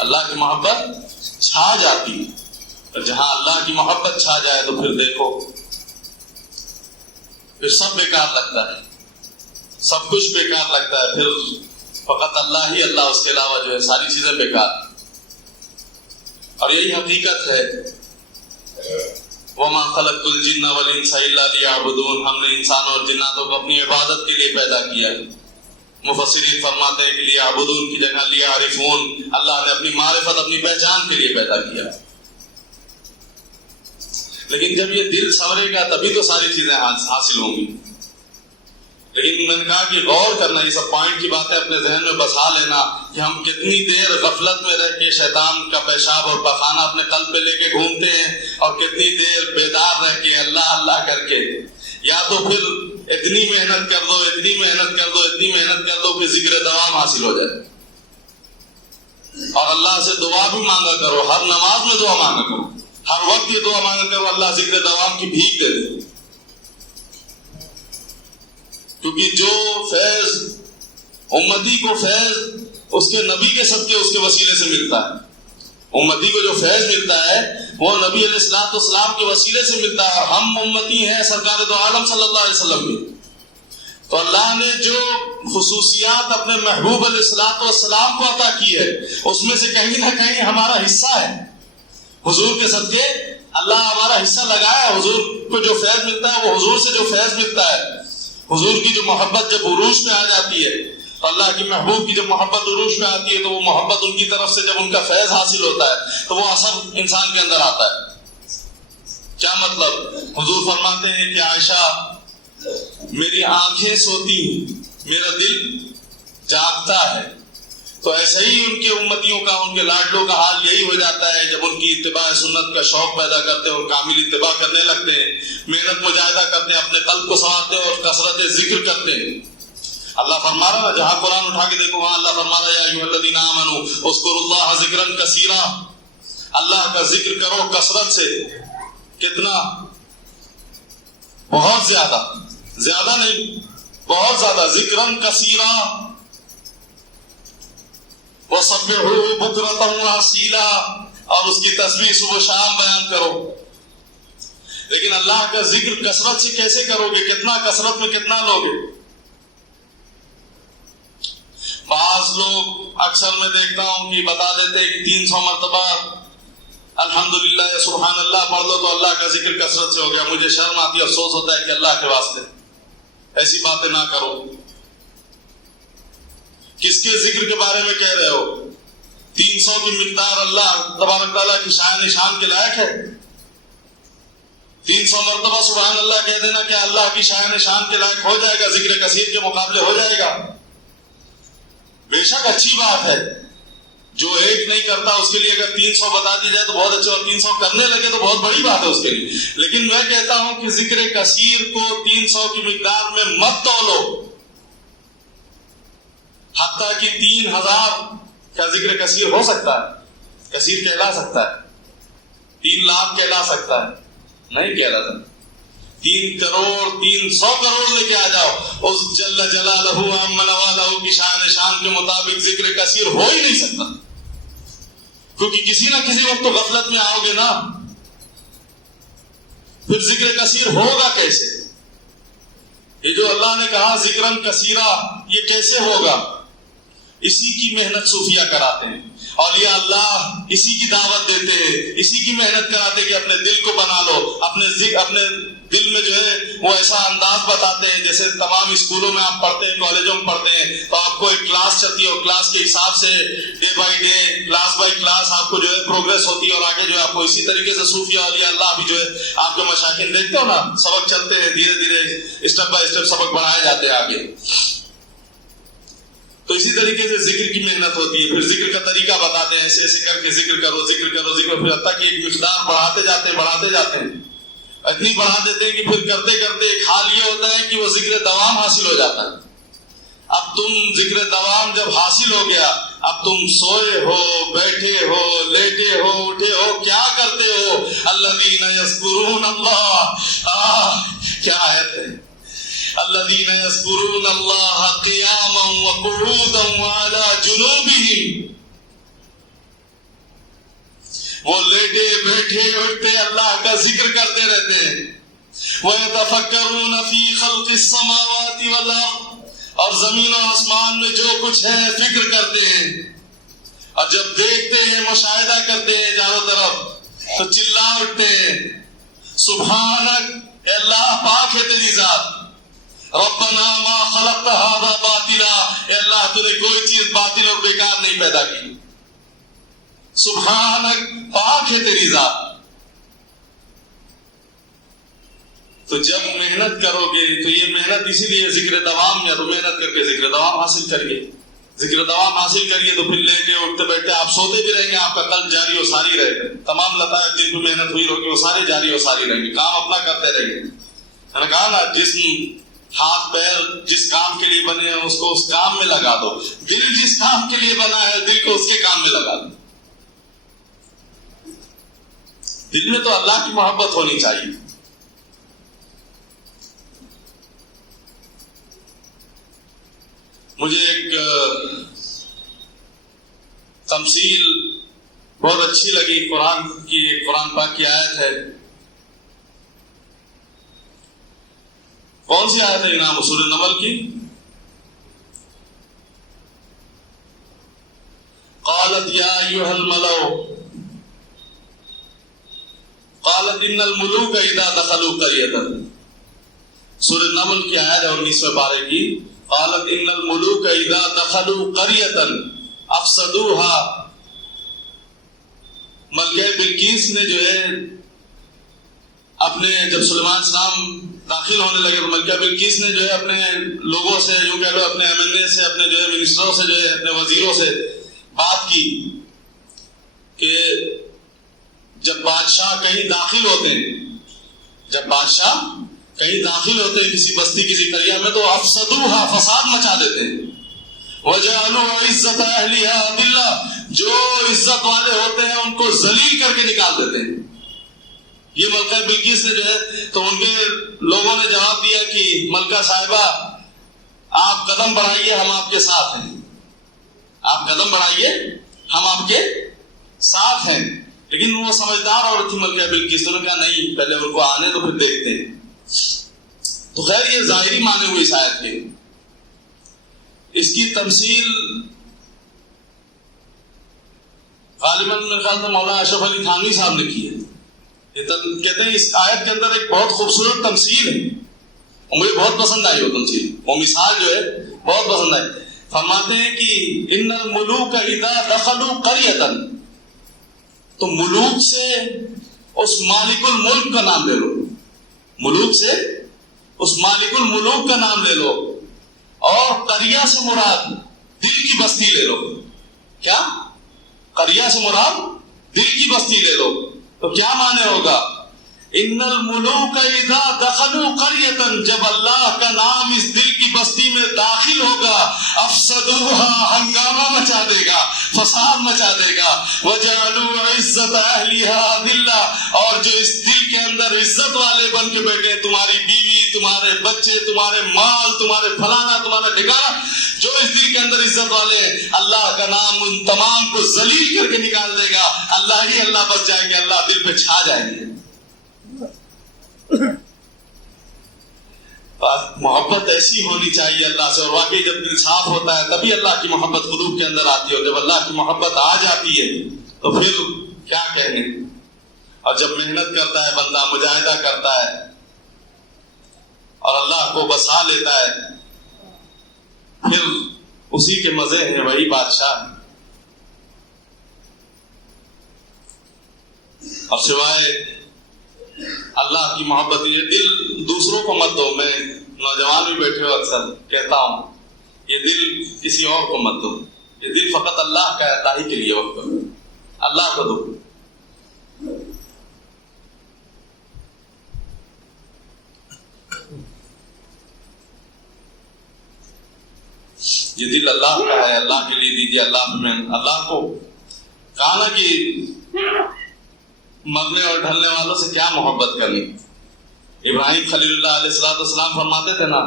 اللہ کی محبت چھا جاتی ہے. اور جہاں اللہ کی محبت چھا جائے تو پھر دیکھو، پھر سب بیکار لگتا ہے، سب کچھ بیکار لگتا ہے. پھر فقط اللہ ہی اللہ، اس کے علاوہ جو ہے ساری چیزیں بیکار. اور یہی حقیقت ہے. وَمَا خَلَقْتُ الْجِنَّ وَالْإِنسَ إِلَّا لِيَعْبُدُونَ. ہم نے انسانوں اور جناتوں کو اپنی عبادت کے لیے پیدا کیا ہے. مفسرین فرماتے ہیں کہ لیعبدون کی جگہ لیعرفون، اللہ نے اپنی معرفت، اپنی پہچان کے لیے پیدا کیا. لیکن جب یہ دل سنورے گا تبھی تو ساری چیزیں حاصل ہوں گی. لیکن میں نے کہا کہ غور کرنا، یہ سب پوائنٹ کی باتیں اپنے ذہن میں بسا لینا کہ ہم کتنی دیر غفلت میں رہ کے شیطان کا پیشاب اور پخانہ اپنے قلب پہ لے کے گھومتے ہیں، اور کتنی دیر بیدار رہ کے اللہ اللہ کر کے، یا تو پھر اتنی محنت کر دو اتنی محنت کر دو اتنی محنت کر دو کہ ذکر دوام حاصل ہو جائے. اور اللہ سے دعا بھی مانگا کرو، ہر نماز میں دعا مانگا کرو، ہر وقت یہ دعا مانگا کرو اللہ ذکر دوام کی بھیک دے دے. کیونکہ جو فیض امتی کو فیض اس کے نبی کے صدقے اس کے وسیلے سے ملتا ہے، امتی کو جو فیض ملتا ہے وہ نبی علیہ الصلوۃ والسلام کے وسیلے سے ملتا ہے. اور ہم امتی ہیں سرکار دو عالم صلی اللہ علیہ وسلم کی. تو اللہ نے جو خصوصیات اپنے محبوب علیہ الصلوۃ والسلام کو عطا کی ہے اس میں سے کہیں نہ کہیں ہمارا حصہ ہے. حضور کے صدقے اللہ ہمارا حصہ لگایا ہے. حضور کو جو فیض ملتا ہے وہ حضور سے جو فیض ملتا ہے، حضور کی جو محبت جب عروج پہ آ جاتی ہے تو اللہ کی محبوب کی جب محبت عروج پہ آتی ہے تو وہ محبت ان کی طرف سے جب ان کا فیض حاصل ہوتا ہے تو وہ اثر انسان کے اندر آتا ہے. کیا مطلب؟ حضور فرماتے ہیں کہ عائشہ میری آنکھیں سوتی میرا دل جاگتا ہے. تو ایسے ہی ان کے امتیوں کا، ان کے لاڈلوں کا حال یہی ہو جاتا ہے جب ان کی اتباع سنت کا شوق پیدا کرتے ہیں اور کامل اتباع کرنے لگتے ہیں، محنت مجاہدہ کرتے ہیں، اپنے قلب کو سنوارتے ہیں اور کثرت ذکر کرتے ہیں. اللہ فرما رہا ہے، جہاں قرآن اٹھا کے دیکھو وہاں اللہ فرما رہا ہے یا ایھا الذین آمنوا اذکروا اللہ ذکرا کثیرا. اللہ کا ذکر کرو کثرت سے. کتنا؟ بہت زیادہ، زیادہ نہیں بہت زیادہ. ذکرا کثیرا وَسَبِّحُوهُ بُكْرَةً وَأَصِيلًا، اور اس کی تسبیح صبح و شام بیان کرو. لیکن اللہ کا ذکر کثرت سے کیسے کرو گے؟ کتنا کثرت میں کتنا لوگے؟ بعض لوگ اکثر میں دیکھتا ہوں کہ بتا دیتے ہیں کہ 300 مرتبہ الحمدللہ یا سبحان اللہ پڑھ لو تو اللہ کا ذکر کثرت سے ہو گیا. مجھے شرم آتی ہے، افسوس ہوتا ہے کہ اللہ کے واسطے ایسی باتیں نہ کرو. کس کے ذکر کے بارے میں کہہ رہے ہو؟ 300 کی مقدار اللہ تبارک تعالیٰ کی شان شان کے لائق ہے. 300 مرتبہ سبحان اللہ کہہ دینا کہ اللہ کی شان شان کے لائق ہو جائے گا، ذکر کثیر کے مقابلے ہو جائے گا. بے شک اچھی بات ہے، جو ایک نہیں کرتا اس کے لیے اگر 300 بتا دی جائے تو بہت اچھا، اور 300 کرنے لگے تو بہت بڑی بات ہے اس کے لیے. لیکن میں کہتا ہوں کہ ذکر کثیر کو 300 کی مقدار میں مت تولو. حتیٰ کہ 3000 کا ذکر کثیر ہو سکتا ہے، کثیر کہلا سکتا ہے. 3 لاکھ کہلا سکتا ہے، نہیں کہلا سکتا. 3 کروڑ 300 کروڑ لے کے آ جاؤ، اس جل جلالہ عما نوالہ کی شان شان کے مطابق ذکر کثیر ہو ہی نہیں سکتا. کیونکہ کسی نہ کسی وقت تو غفلت میں آؤ گے نا، پھر ذکر کثیر ہوگا کیسے؟ یہ جو اللہ نے کہا ذکرن کثیرا، یہ کیسے ہوگا؟ اسی کی محنت صوفیہ کراتے ہیں، اولیاء اللہ اسی کی دعوت دیتے ہیں، اسی کی محنت کراتے ہیں کہ اپنے دل کو بنا لو. اپنے دل میں جو ہے وہ ایسا انداز بتاتے ہیں جیسے تمام اسکولوں میں آپ پڑھتے ہیں، کالجوں میں پڑھتے ہیں تو آپ کو ایک کلاس چلتی ہے اور کلاس کے حساب سے day by day, class by class آپ کو جو ہے پروگریس ہوتی ہے، اور آگے جو ہے آپ کو اسی طریقے سے صوفیہ اولیاء اللہ بھی جو ہے آپ کے مشائخین دیکھتے ہو نا، سبق چلتے ہیں، دھیرے دھیرے اسٹیپ بائی اسٹیپ سبق بڑھائے جاتے ہیں آگے. تو اسی طریقے سے ذکر کی محنت ہوتی ہے. پھر ذکر کا طریقہ بتاتے ہیں، ایسے ایسے کر کے ذکر کرو ذکر کرو ذکر، پھر حتیٰ کہ ایک مقدار بڑھاتے جاتے ہیں، اتنی بڑھا دیتے ہیں کہ پھر کرتے کرتے ایک حال یہ ہوتا ہے کہ وہ ذکر دوام حاصل ہو جاتا ہے. اب تم ذکر دوام جب حاصل ہو گیا، اب تم سوئے ہو، بیٹھے ہو، لیٹے ہو، اٹھے ہو، کیا کرتے ہو؟ الذین یذکرون اللہ، کیا آیت ہے؟ الذین یذکرون اللہ قیاما وقعودا وعلی جنوبہم. وہ لیٹے بیٹھے اٹھتے اللہ کا ذکر کرتے رہتے ہیں. وَيَتَفَكَّرُونَ فِي خَلْقِ السَّمَاوَاتِ وَالْأَرْضِ، اور زمین و آسمان میں جو کچھ ہے فکر کرتے ہیں، اور جب دیکھتے ہیں مشاہدہ کرتے ہیں چاروں طرف تو چلا اٹھتے ہیں سبحانک، اے اللہ پاک ہے تیری ذات، ربنا ما خلقت هذا باطلا، اے اللہ تو نے کوئی چیز باطل اور بیکار نہیں پیدا کی، سبحانک پاک ہے تیری ذات. تو جب محنت کرو گے تو یہ محنت اسی لیے ذکر دوام، یا تو محنت کر کے ذکر دوام حاصل کریے، ذکر دوام حاصل کریے تو پھر لے کے اٹھتے بیٹھتے آپ سوتے بھی رہیں گے، آپ کا قلب جاری و ساری رہے گا، تمام لطائف جن پہ محنت ہوئی ہوگی وہ سارے جاری و ساری رہیں گے، کام اپنا کرتے رہیں گے. میں نے کہا نا جسم ہاتھ پیر جس کام کے لیے بنے ہیں اس کو اس کام میں لگا دو، دل جس کام کے لیے بنا ہے دل کو اس کے کام میں لگا دو. دل میں تو اللہ کی محبت ہونی چاہیے. مجھے ایک تمثیل بہت اچھی لگی، قرآن کی، ایک قرآن پاک کی آیت ہے. کون سی آیت ہے انعام؟ سورہ نمل کی. قالت یا ایھا الملأ، قالت ان الملوک اذا دخلوا قریۃ. سورہ نمل کی آیت ہے 19ویں پارے کی. قالت ان الملوک اذا دخلوا قریۃ افسدوها. ملکہ بلقیس نے جو ہے اپنے، جب سلیمان السلام داخل ہونے لگے تو ملکہ بلقیس نے جو ہے اپنے لوگوں سے، یوں کہہ لو اپنے MLA سے، اپنے جو ہے منسٹروں سے، جو ہے اپنے وزیروں سے بات کی کہ جب بادشاہ کہیں داخل ہوتے ہیں، جب بادشاہ کہیں داخل ہوتے ہیں کسی بستی کسی قریہ میں تو افسدوها، فساد مچا دیتے ہیں. وجعلوا عزت اہلها اذلہ، جو عزت والے ہوتے ہیں ان کو ذلیل کر کے نکال دیتے ہیں. یہ ملکہ بلقیس نے جو ہے تو ان کے لوگوں نے جواب دیا کہ ملکہ صاحبہ آپ قدم بڑھائیے، ہم آپ کے ساتھ ہیں، آپ قدم بڑھائیے، ہم آپ کے ساتھ ہیں. لیکن وہ سمجھدار عورت تھی ملکہ بلقیس، انہوں نے کہا نہیں، پہلے ان کو آنے تو پھر دیکھتے ہیں. تو خیر یہ ظاہری معنی ہوئی اس آیت کے. اس کی تمثیل غالباً میرے خیال سے مولانا اشرف علی تھانوی صاحب نے کی ہے. یہ کہتے ہیں اس آیت کے اندر ایک بہت خوبصورت تمثیل ہے، مجھے بہت پسند آئی وہ تمثیل، وہ مثال جو ہے بہت پسند آئی. فرماتے ہیں کہ ان الملوک اذا دخلوا قریۃ، تو ملوک سے اس مالک الملک کا نام لے لو، ملوک سے اس مالک الملوک کا نام لے لو، اور قریہ سے مراد دل کی بستی لے لو. کیا؟ قریہ سے مراد دل کی بستی لے لو. تو کیا معنی ہوگا؟ ان الملوک اذا دخلوا قریۃ، جب اللہ کا نام اس دل کی بستی میں داخل ہوگا، افسدوها، ہنگامہ مچا دے گا، فساد مچا دے گا. وجعلوا عزت اہلها ذلہ، اور جو اس دل کے اندر عزت والے بن کے بیٹھے، تمہاری بیوی، تمہارے بچے، تمہارے مال، تمہارے فلانا، تمہارا ٹھکانا، جو اس دل کے اندر عزت والے ہیں، اللہ کا نام ان تمام کو ذلیل کر کے نکال دے گا. اللہ ہی اللہ بس جائیں گے، اللہ دل پہ چھا جائیں گے. محبت ایسی ہونی چاہیے اللہ سے، اور واقعی جب دل صاف ہوتا ہے تبھی اللہ کی محبت قلوب کے اندر آتی ہے، اور جب اللہ کی محبت آ جاتی ہے تو پھر کیا کہنے. اور جب محنت کرتا ہے بندہ، مجاہدہ کرتا ہے اور اللہ کو بسا لیتا ہے، پھر اسی کے مزے ہیں، وہی بادشاہ ہے. اور سوائے اللہ کی محبت، یہ دل دوسروں کو مت دو. میں نوجوان بھی بیٹھے ہو اکثر کہتا ہوں یہ دل کسی اور کو مت دو، یہ دل فقط اللہ کا ہے، اللہ ہی کے لیے وقت کرو، اللہ کو دو. یہ دل اللہ کا ہے، اللہ کے لیے دیجیے. اللہ کو کہا نا کہ مرنے اور ڈھلنے والوں سے کیا محبت کرنی. ابراہیم خلیل اللہ علیہ السلام فرماتے تھے نا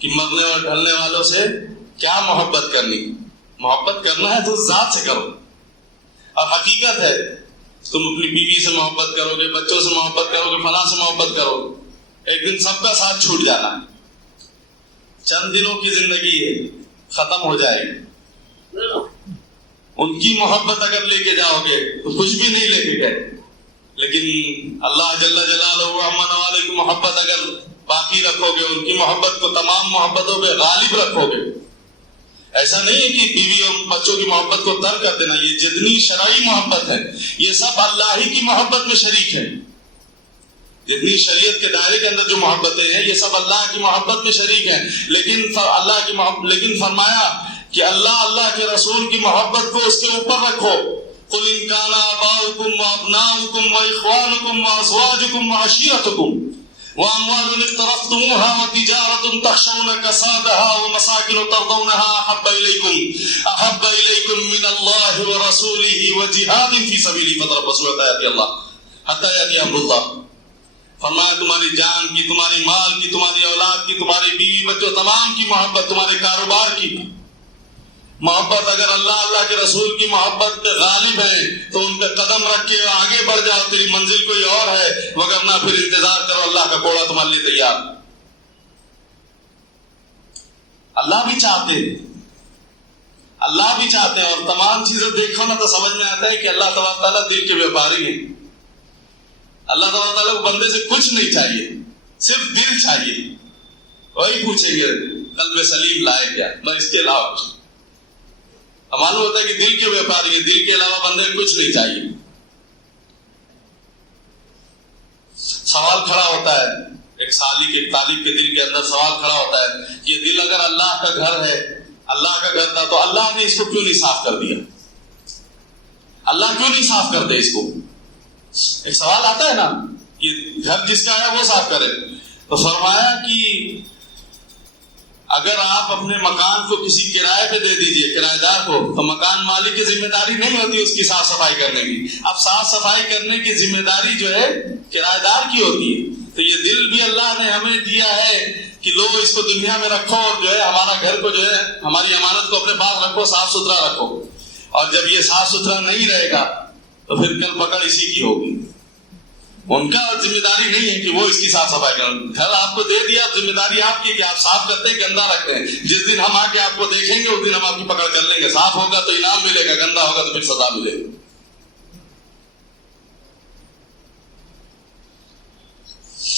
کہ مرنے اور ڈھلنے والوں سے کیا محبت کرنی. محبت کرنا ہے تو ذات سے کرو. اور حقیقت ہے تم اپنی بیوی سے محبت کرو گے، بچوں سے محبت کرو گے، فلاں سے محبت کرو، ایک دن سب کا ساتھ چھوٹ جانا. چند دنوں کی زندگی ہے، ختم ہو جائے گی. ان کی محبت اگر لے کے جاؤ گے تو کچھ بھی نہیں لے کے گئے، لیکن اللہ جل جلالہ امن والے کی محبت اگر باقی رکھو گے، ان کی محبت کو تمام محبتوں پہ غالب رکھو گے. ایسا نہیں ہے کہ بیوی اور بچوں کی محبت کو ترک کر دینا، یہ جتنی شرعی محبت ہے یہ سب اللہ ہی کی محبت میں شریک ہے. جتنی شریعت کے دائرے کے اندر جو محبتیں ہیں یہ سب اللہ کی محبت میں شریک ہیں، لیکن فرمایا کہ اللہ کے رسول کی محبت کو اس کے اوپر رکھو۔ قل ان كان آباؤكم وابناؤكم واخوانكم وازواجكم وعشيرتكم واموال اقترفتموها وتجارة تخشون كسادها ومساكن ترضونها احب اليكم من الله ورسوله وجهاد في سبيله فتربصوا حتى يأتي امر اللہ۔ فرمایا تمہاری جان کی، تمہاری مال کی، تمہاری اولاد کی، تمہاری بیوی بچوں تمام کی محبت، تمہارے کاروبار کی محبت اگر اللہ کے رسول کی محبت پہ غالب ہے تو ان پہ قدم رکھ کے آگے بڑھ جاؤ، تیری منزل کوئی اور ہے، وگرنہ پھر انتظار کرو، اللہ کا کوڑا تمہارے لیے تیار۔ اللہ بھی چاہتے ہیں اور تمام چیزیں دیکھو نا تو سمجھ میں آتا ہے کہ اللہ تبارک تعالیٰ دل کے بیوپاری ہیں۔ اللہ تبارک تعالیٰ کو بندے سے کچھ نہیں چاہیے، صرف دل چاہیے۔ وہی پوچھیں گے قلب سلیم لائے کیا، میں اس کے علاوہ کچھ۔ معلوم ہوتا ہے کہ دل کے بیوپاری ہیں، دل کے علاوہ بندے کچھ نہیں چاہیے۔ سوال کھڑا ہوتا ہے ایک سالک ایک طالب کے دل کے اندر سوال کھڑا ہوتا ہے کہ یہ دل اگر اللہ کا گھر ہے، اللہ کا گھر تھا تو اللہ نے اس کو کیوں نہیں صاف کر دیا؟ اللہ کیوں نہیں صاف کر دے اس کو؟ ایک سوال آتا ہے نا کہ گھر جس کا ہے وہ صاف کرے۔ تو فرمایا کہ اگر آپ اپنے مکان کو کسی کرائے پہ دے دیجئے، کرایہ دار کو، تو مکان مالک کی ذمہ داری نہیں ہوتی اس کی صاف صفائی کرنے کی۔ اب صاف صفائی کرنے کی ذمہ داری جو ہے کرایہ دار کی ہوتی ہے۔ تو یہ دل بھی اللہ نے ہمیں دیا ہے کہ لو اس کو دنیا میں رکھو اور جو ہے ہمارا گھر کو جو ہے ہماری امانت کو اپنے پاس رکھو، صاف ستھرا رکھو۔ اور جب یہ صاف ستھرا نہیں رہے گا تو پھر کل پکڑ اسی کی ہوگی۔ ان کا ذمہ داری نہیں ہے کہ وہ اس کی صاف صفائی کریں۔ گھر آپ کو دے دیا، ذمہ داری آپ کی کہ آپ صاف کرتے ہیں، گندا رکھتے ہیں۔ جس دن ہم آ کے آپ کو دیکھیں گے اس دن ہم آپ کی پکڑ کر لیں گے۔ صاف ہوگا تو انعام ملے گا، گندا ہوگا تو پھر سزا ملے گی۔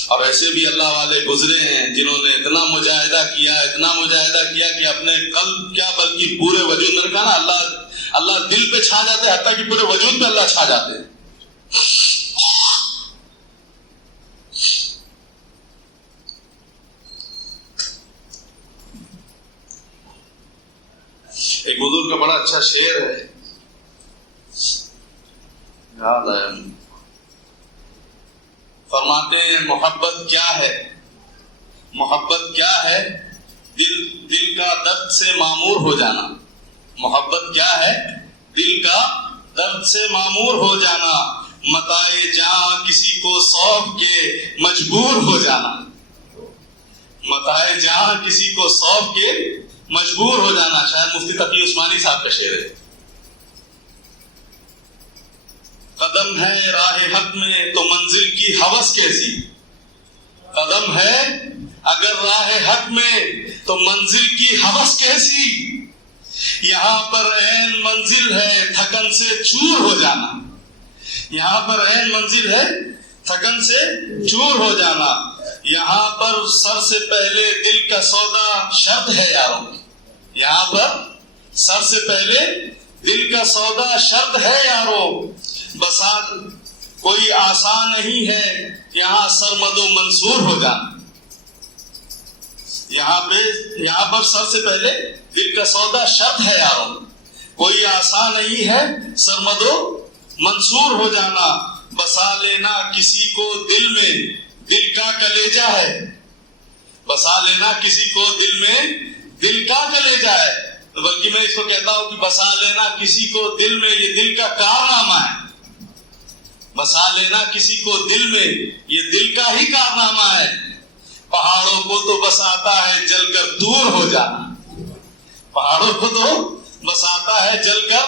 اور ایسے بھی اللہ والے گزرے ہیں جنہوں نے اتنا مجاہدہ کیا کہ اپنے قلب کیا بلکہ پورے وجود میں کہا نا اللہ دل پہ چھا جاتے ہیں، حتیٰ کہ پورے وجود پہ اللہ چھا جاتے ہیں۔ ایک بزرگ کا بڑا اچھا شعر ہے، یاد آیا، فرماتے ہیں محبت کیا ہے؟ محبت کیا ہے؟ دل کا درد سے معمور ہو جانا۔ محبت کیا ہے؟ دل کا درد سے معمور ہو جانا، متاع جاں کسی کو سونپ کے مجبور ہو جانا۔ متاع جاں کسی کو سونپ کے مجبور ہو جانا، شاید مفتی تقی عثمانی صاحب کا شعر ہے۔ قدم ہے راہ حق میں تو منزل کی ہوس کیسی، قدم ہے اگر راہ حق میں تو منزل کی ہوس کیسی، یہاں پر عین منزل ہے تھکن سے چور ہو جانا، یہاں پر عین منزل ہے تھکن سے چور ہو جانا، یہاں پر سر سے پہلے دل کا سودا شرط ہے یاروں، یہاں پر سر سے پہلے دل کا سودا شرط ہے یاروں، بسات کوئی آسان نہیں ہے یہاں سرمد و منصور ہو جانا، یہاں پر سر سے پہلے دل کا سودا شرط ہے یاروں، کوئی آسان نہیں ہے سرمد و منصور ہو جانا، بسا لینا کسی کو دل میں دل کا کلیجہ ہے، بسا لینا کسی کو دل میں دل کا کلیجہ ہے، بلکہ میں اس کو کہتا ہوں کہ بسا لینا کسی کو دل میں یہ دل کا کارنامہ ہے، بسا لینا کسی کو دل میں یہ دل کا ہی کارنامہ ہے، پہاڑوں کو تو بساتا ہے جل کر دور ہو جانا، پہاڑوں کو تو بساتا ہے جل کر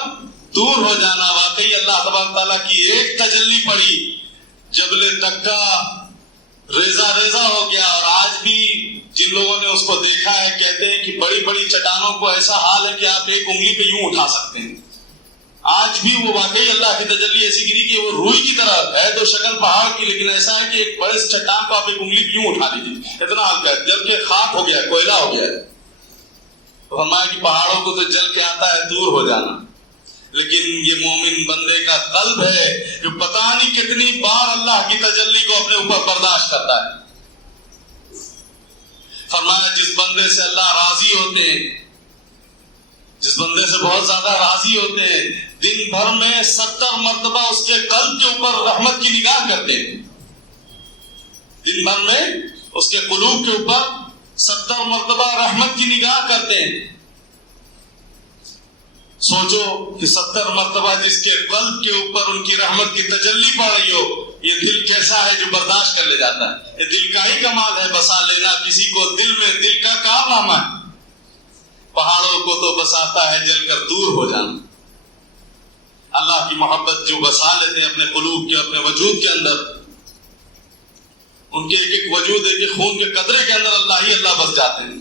دور ہو جانا۔ واقعی اللہ تبارک تعالیٰ کی ایک تجلی پڑی، جبل تکا ریزہ ہو گیا، اور آج بھی جن لوگوں نے اس کو دیکھا ہے کہتے ہیں کہ بڑی بڑی چٹانوں کو ایسا حال ہے کہ آپ ایک انگلی پہ یوں اٹھا سکتے ہیں۔ آج بھی وہ واقعی اللہ کی تجلی ایسی گری کہ وہ روئی کی طرح ہے، تو شکل پہاڑ کی، لیکن ایسا ہے کہ ایک بڑے چٹان کو آپ ایک انگلی پہ یوں اٹھا لیجیے، اتنا ہلکا ہے، جبکہ خاک ہو گیا ہے، کوئلہ ہو گیا ہے۔ تو فرمایا کہ پہاڑوں کو تو جل کے آتا ہے دور ہو جانا، لیکن یہ مومن بندے کا قلب ہے جو پتہ نہیں کتنی بار اللہ کی تجلی کو اپنے اوپر برداشت کرتا ہے. فرمایا جس بندے سے اللہ راضی ہوتے ہیں، جس بندے سے بہت زیادہ راضی ہوتے ہیں، دن بھر میں 70 مرتبہ اس کے قلب کے اوپر رحمت کی نگاہ کرتے ہیں. دن بھر میں اس کے قلوب کے اوپر 70 مرتبہ رحمت کی نگاہ کرتے ہیں. سوچو کہ 70 مرتبہ جس کے قلب کے اوپر ان کی رحمت کی تجلی پڑ رہی ہو، یہ دل کیسا ہے جو برداشت کر لے جاتا ہے. یہ دل کا ہی کمال ہے بسا لینا کسی کو دل میں، دل کا کارنامہ ہے. پہاڑوں کو تو بساتا ہے جل کر دور ہو جانا. اللہ کی محبت جو بسا لیتے ہیں اپنے قلوب کے، اپنے وجود کے اندر، ان کے ایک ایک وجود، ایک ایک خون کے قطرے کے اندر اللہ ہی اللہ بس جاتے ہیں.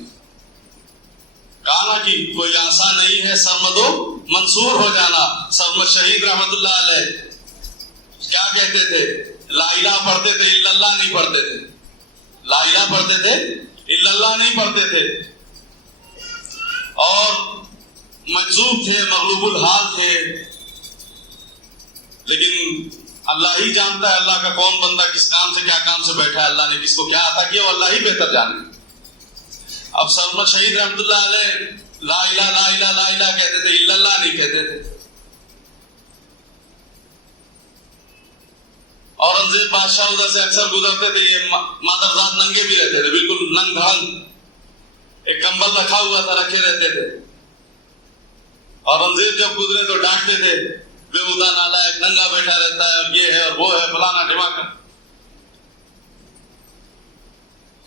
کہا کہ کوئی آسان نہیں ہے سرمد و منصور ہو جانا. سرمد شہید رحمت اللہ علیہ کیا کہتے تھے؟ لا الہ پڑھتے تھے، الا اللہ نہیں پڑھتے تھے. لا الہ پڑھتے تھے، الا اللہ نہیں پڑھتے تھے. اور مجذوب تھے، مغلوب الحال تھے. لیکن اللہ ہی جانتا ہے اللہ کا کون بندہ کس کام سے، کیا کام سے بیٹھا ہے، اللہ نے کس کو کیا عطا کیا، وہ اللہ ہی بہتر جانے. اب سرمد شہید رحمت اللہ علیہ لا الہ لا الہ لا الہ کہتے تھے، الا اللہ نہیں کہتے تھے. اورنگزیب بادشاہ ادھر سے اکثر گزرتے تھے، یہ مادرزاد ننگے بھی رہتے تھے، بالکل ننگ دھڑنگ. ایک کمبل رکھا ہوا تھا، رکھے رہتے تھے. اورنگزیب جب گزرے تو ڈانٹتے تھے، بےہودہ نالائق، ننگا بیٹھا رہتا ہے، اور یہ ہے اور وہ ہے، فلانا ڈھماکا.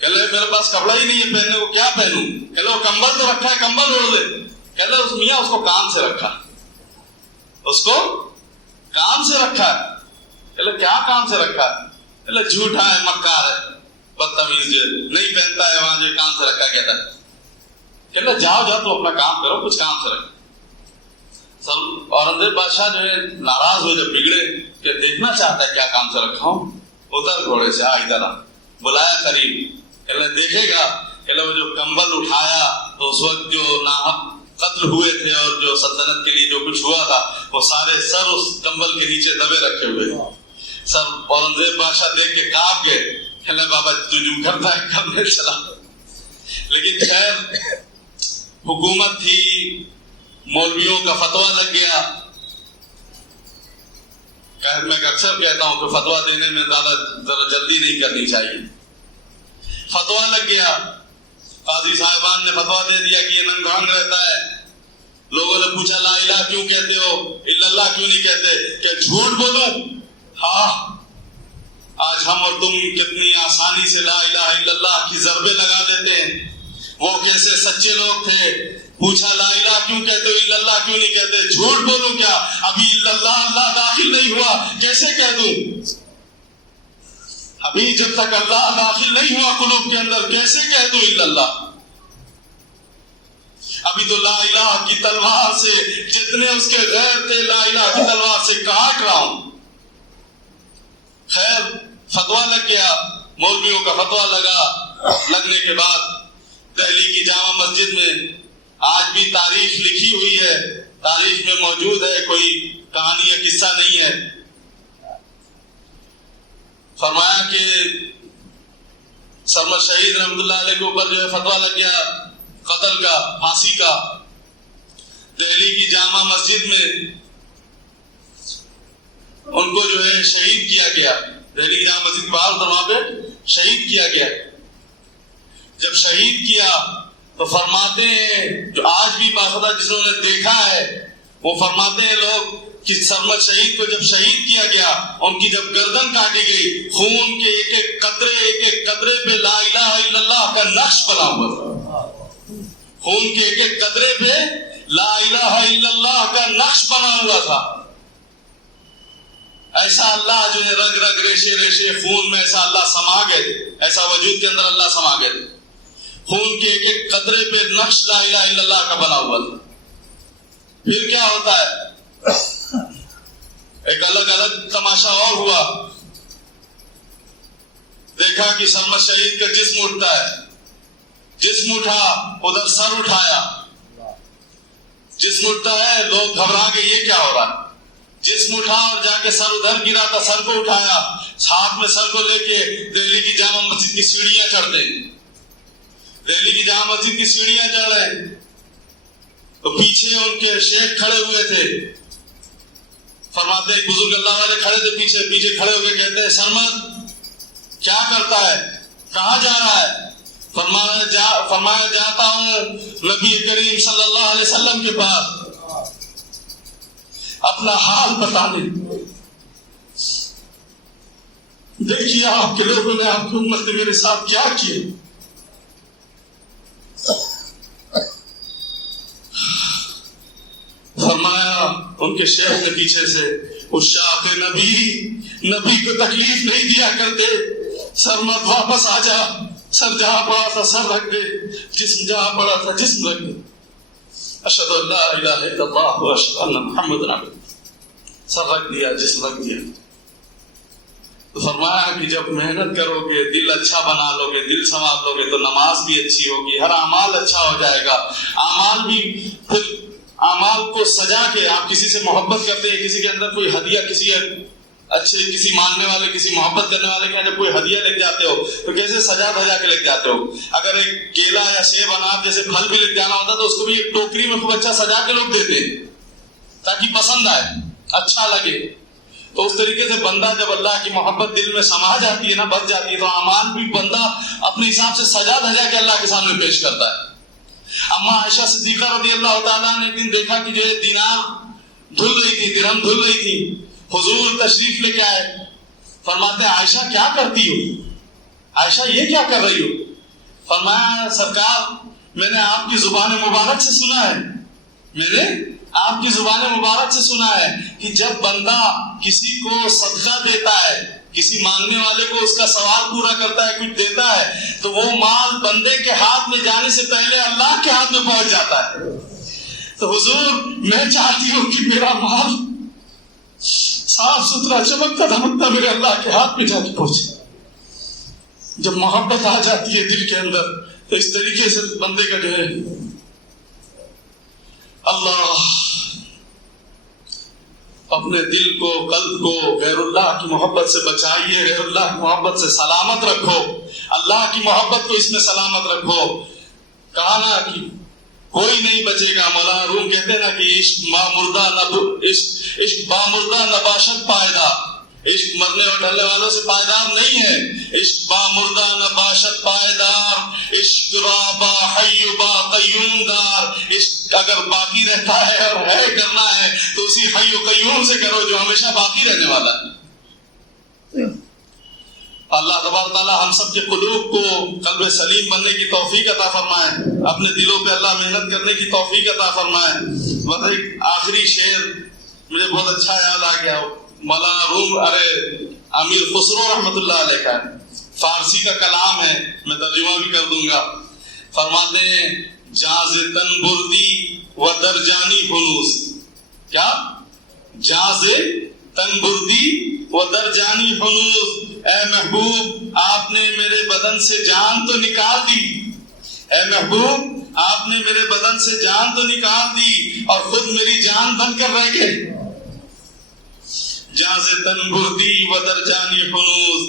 کہ لے میرے پاس کپڑا ہی نہیں ہے پہننے کو، کیا پہنوں؟ کہ لو کمبل تو رکھا ہے، کمبل اوڑھ لے. کہ لے اس میاں اس کو کام سے رکھا، اس کو کام سے رکھا ہے. کہ لے کیا کام سے رکھا ہے؟ کہ لے جھوٹا ہے، مکار ہے، بدتمیز جو نہیں پہنتا ہے وہاں جو کام سے رکھا کہتا ہے. کہ لے جاؤ جاؤ تو اپنا کام کرو، کچھ کام سے رکھو. اورنگزیب بادشاہ جو ہے ناراض ہوئے، جب بگڑے کہ دیکھنا چاہتا ہے کیا کام سے رکھا ہوں. اتر گھوڑے سے، آ ادھر آ. بلایا قریب، کہ دیکھے گا. کہ وہ جو کمبل اٹھایا تو اس وقت جو ناحق قتل ہوئے تھے اور جو سلطنت کے لیے جو کچھ ہوا تھا، وہ سارے سر اس کمبل کے نیچے دبے رکھے ہوئے. سر اورنگزیب بادشاہ دیکھ کے کانپ گئے. کہ بابا تو جو کرتا ہے کرنے چلا. لیکن خیر حکومت تھی، مولویوں کا فتویٰ لگ گیا. میں اکثر کہتا ہوں کہ فتویٰ دینے میں ذرا جلدی نہیں کرنی چاہیے. فتویٰ لگ گیا، قاضی صاحبان نے فتویٰ دے دیا کہ یہ ننگ دھڑنگ رہتا ہے. لوگوں نے پوچھا لا الہ کیوں کہتے ہو، الا اللہ کیوں نہیں کہتے؟ کہ جھوٹ بولوں؟ ہاں، آج ہم اور تم کتنی آسانی سے لا الہ الا اللہ کی ضربیں لگا دیتے ہیں. وہ کیسے سچے لوگ تھے. پوچھا لا الہ کیوں کہتے ہو، الا اللہ کیوں نہیں کہتے؟ جھوٹ بولوں کیا؟ ابھی الا اللہ اللہ داخل نہیں ہوا، کیسے کہہ دوں؟ ابھی جب تک اللہ داخل نہیں ہوا قلوب کے اندر، کیسے کہہ دوں الا اللہ؟ ابھی تو لا الہ کی تلوار سے جتنے اس کے غیر تھے لا الہ کی تلوار سے کاٹ رہا ہوں. خیر فتویٰ لگ گیا، مولویوں کا فتویٰ لگا. لگنے کے بعد دہلی کی جامع مسجد میں آج بھی تاریخ لکھی ہوئی ہے، تاریخ میں موجود ہے، کوئی کہانی یا قصہ نہیں ہے. فرمایا کہ سرمد شہید رحمت اللہ علیہ کے اوپر جو ہے فتویٰ لگ گیا قتل کا، پھانسی کا. دہلی کی جامع مسجد میں ان کو جو ہے شہید کیا گیا. دہلی کی جامع مسجد باہر تو وہاں پہ شہید کیا گیا. جب شہید کیا تو فرماتے ہیں، جو آج بھی باخبر جنہوں نے دیکھا ہے وہ فرماتے ہیں لوگ کہ سرمد شہید کو جب شہید کیا گیا، ان کی جب گردن کاٹی گئی، خون کے ایک ایک قطرے پہ لا الہ الا اللہ کا نقش بنا ہوا تھا. خون کے ایک ایک قطرے پہ لا الہ الا اللہ کا نقش بنا ہوا تھا. ایسا اللہ جو ہے رگ رگ ریشے ریشے خون میں ایسا اللہ سما گئے، ایسا وجود کے اندر اللہ سما گئے. خون کے ایک ایک قطرے پہ نقش لا الہ الا اللہ کا بنا ہوا تھا. پھر کیا ہوتا ہے؟ ایک الگ الگ تماشا اور ہوا. دیکھا کہ سرمد شہید کا جسم اٹھتا ہے. جسم اٹھا، ادھر سر اٹھایا. جسم اٹھتا ہے لوگ گھبرا کے یہ کیا ہو رہا ہے، جسم اٹھا اور جا کے سر ادھر گرا تھا، سر کو اٹھایا، ہاتھ میں سر کو لے کے دہلی کی جامع مسجد کی سیڑھیاں چڑھتے ہیں، دہلی کی جامع مسجد کی سیڑھیاں چڑھ رہے ہیں، تو پیچھے ان کے شیخ کھڑے ہوئے تھے، فرماتے ایک بزرگ اللہ والے کھڑے تھے پیچھے کھڑے ہو کے کہتے ہیں سرمد کیا کرتا ہے، کہاں جا رہا ہے؟ فرمایا جاتا ہوں نبی کریم صلی اللہ علیہ وسلم کے پاس اپنا حال بتانے۔ دیکھیے آپ کے لوگوں نے، آپ کی امت نے میرے ساتھ کیا کیا۔ فرمایا ان کے شیخ نے پیچھے سے، اس شاخ نبی کو تکلیف نہیں دیا کرتے، سرمد واپس آ جا، سر جہاں پڑا تھا سر رکھ دے، جسم جہاں پڑا تھا جسم رکھ دے۔ اشہد ان لا الہ الا اللہ و اشہد ان محمد عبدہ، سر رکھ دیا، جسم رکھ دیا۔ تو فرمایا کہ جب محنت کرو گے، دل اچھا بنا لو گے، دل سنوار لو گے تو نماز بھی اچھی ہوگی، ہر اعمال اچھا ہو جائے گا۔ اعمال بھی پھر اعمال کو سجا کے، آپ کسی سے محبت کرتے ہیں، کسی کے اندر کوئی ہدیہ، کسی ماننے والے، کسی محبت کرنے والے کے جب کوئی ہدیہ لے جاتے ہو تو کیسے سجا دھجا کے لے جاتے ہو۔ اگر ایک کیلا یا سیب انار جیسے پھل بھی لے جانا ہوتا تو اس کو بھی ایک ٹوکری میں خوب اچھا سجا کے لوگ دیتے ہیں تاکہ پسند آئے، اچھا لگے۔ تو اس طریقے سے بندہ جب اللہ کی محبت دل میں سما جاتی ہے نا، بچ جاتی ہے، تو اعمال بھی بندہ اپنے حساب سے سجا دھجا کے اللہ کے سامنے پیش کرتا ہے۔ اما عائشہ صدیقہ رضی اللہ تعالیٰ نے ایک دن دیکھا کہ جو دینار دھل رہی تھی، درہم دھل رہی تھی، حضور تشریف لے کے آئے، فرماتے ہیں عائشہ کیا کرتی ہو، عائشہ یہ کیا کر رہی ہو؟ فرمایا سرکار میں نے آپ کی زبان مبارک سے سنا ہے، میں نے آپ کی زبان مبارک سے سنا ہے کہ جب بندہ کسی کو صدقہ دیتا ہے، کسی مانگنے والے کو اس کا سوال پورا کرتا ہے، کچھ دیتا ہے، تو وہ مال بندے کے ہاتھ میں جانے سے پہلے اللہ کے ہاتھ میں پہنچ جاتا ہے۔ تو حضور میں چاہتی ہوں کہ میرا مال صاف ستھرا چمکتا دھمکتا میرے اللہ کے ہاتھ میں جا کے پہنچے۔ جب محبت آ جاتی ہے دل کے اندر تو اس طریقے سے بندے کا جو ہے اللہ اپنے دل کو، قلب کو غیر اللہ کی محبت سے بچائیے، غیر اللہ کی محبت سے سلامت رکھو، اللہ کی محبت کو اس میں سلامت رکھو۔ کہا نا کہ کوئی نہیں بچے گا، مولانا روم کہتے ہیں نا کہ عشق بامردہ نباشت پائیدار، عشق مرنے اور ڈھلنے والوں سے پائیدار نہیں ہے، عشق بامردہ نباشت پائیدار، عشق را با حی با قیوم دار، عشق اگر باقی رہتا ہے اور ہے کرنا ہے تو اسی حی و قیوم سے کرو جو ہمیشہ باقی رہنے والا ہے۔ اللہ تبارک تعالیٰ ہم سب کے قلوب کو قلب سلیم بننے کی توفیق عطا فرمائے، اپنے دلوں پہ اللہ محنت کرنے کی توفیق عطا فرمائے۔ مطلب ایک آخری شعر مجھے بہت اچھا یاد آ گیا، مولانا روم امیر خسرو رحمۃ اللہ علیہ کا فارسی کا کلام ہے، میں ترجمہ بھی کر دوں گا۔ فرماتے ہیں جاز تن بردی و درجانی ہنوز، کیا جاز تن بردی و درجانی ہنوز، اے محبوب آپ نے میرے بدن سے جان تو نکال دی، اے محبوب آپ نے میرے بدن سے جان تو نکال دی اور خود میری جان بن کر رہ گئے۔ جاز تن بردی و درجانی ہنوز،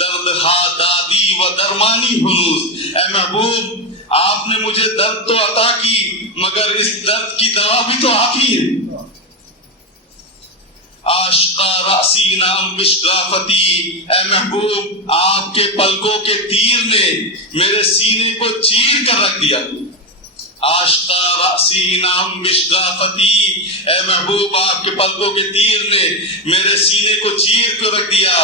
درد ہا دادی و درمانی ہنوز، اے محبوب آپ نے مجھے درد تو عطا کی مگر اس درد کی دوا بھی تو آپ ہی ہے۔ عاشقہ رأسی نام بشغافتی، اے محبوب آپ کے پلکوں کے تیر نے میرے سینے کو چیر کر رکھ دیا۔ عاشقہ رأسی نام بشغافتی، اے محبوب آپ کے پلکوں کے تیر نے میرے سینے کو چیر کر رکھ دیا۔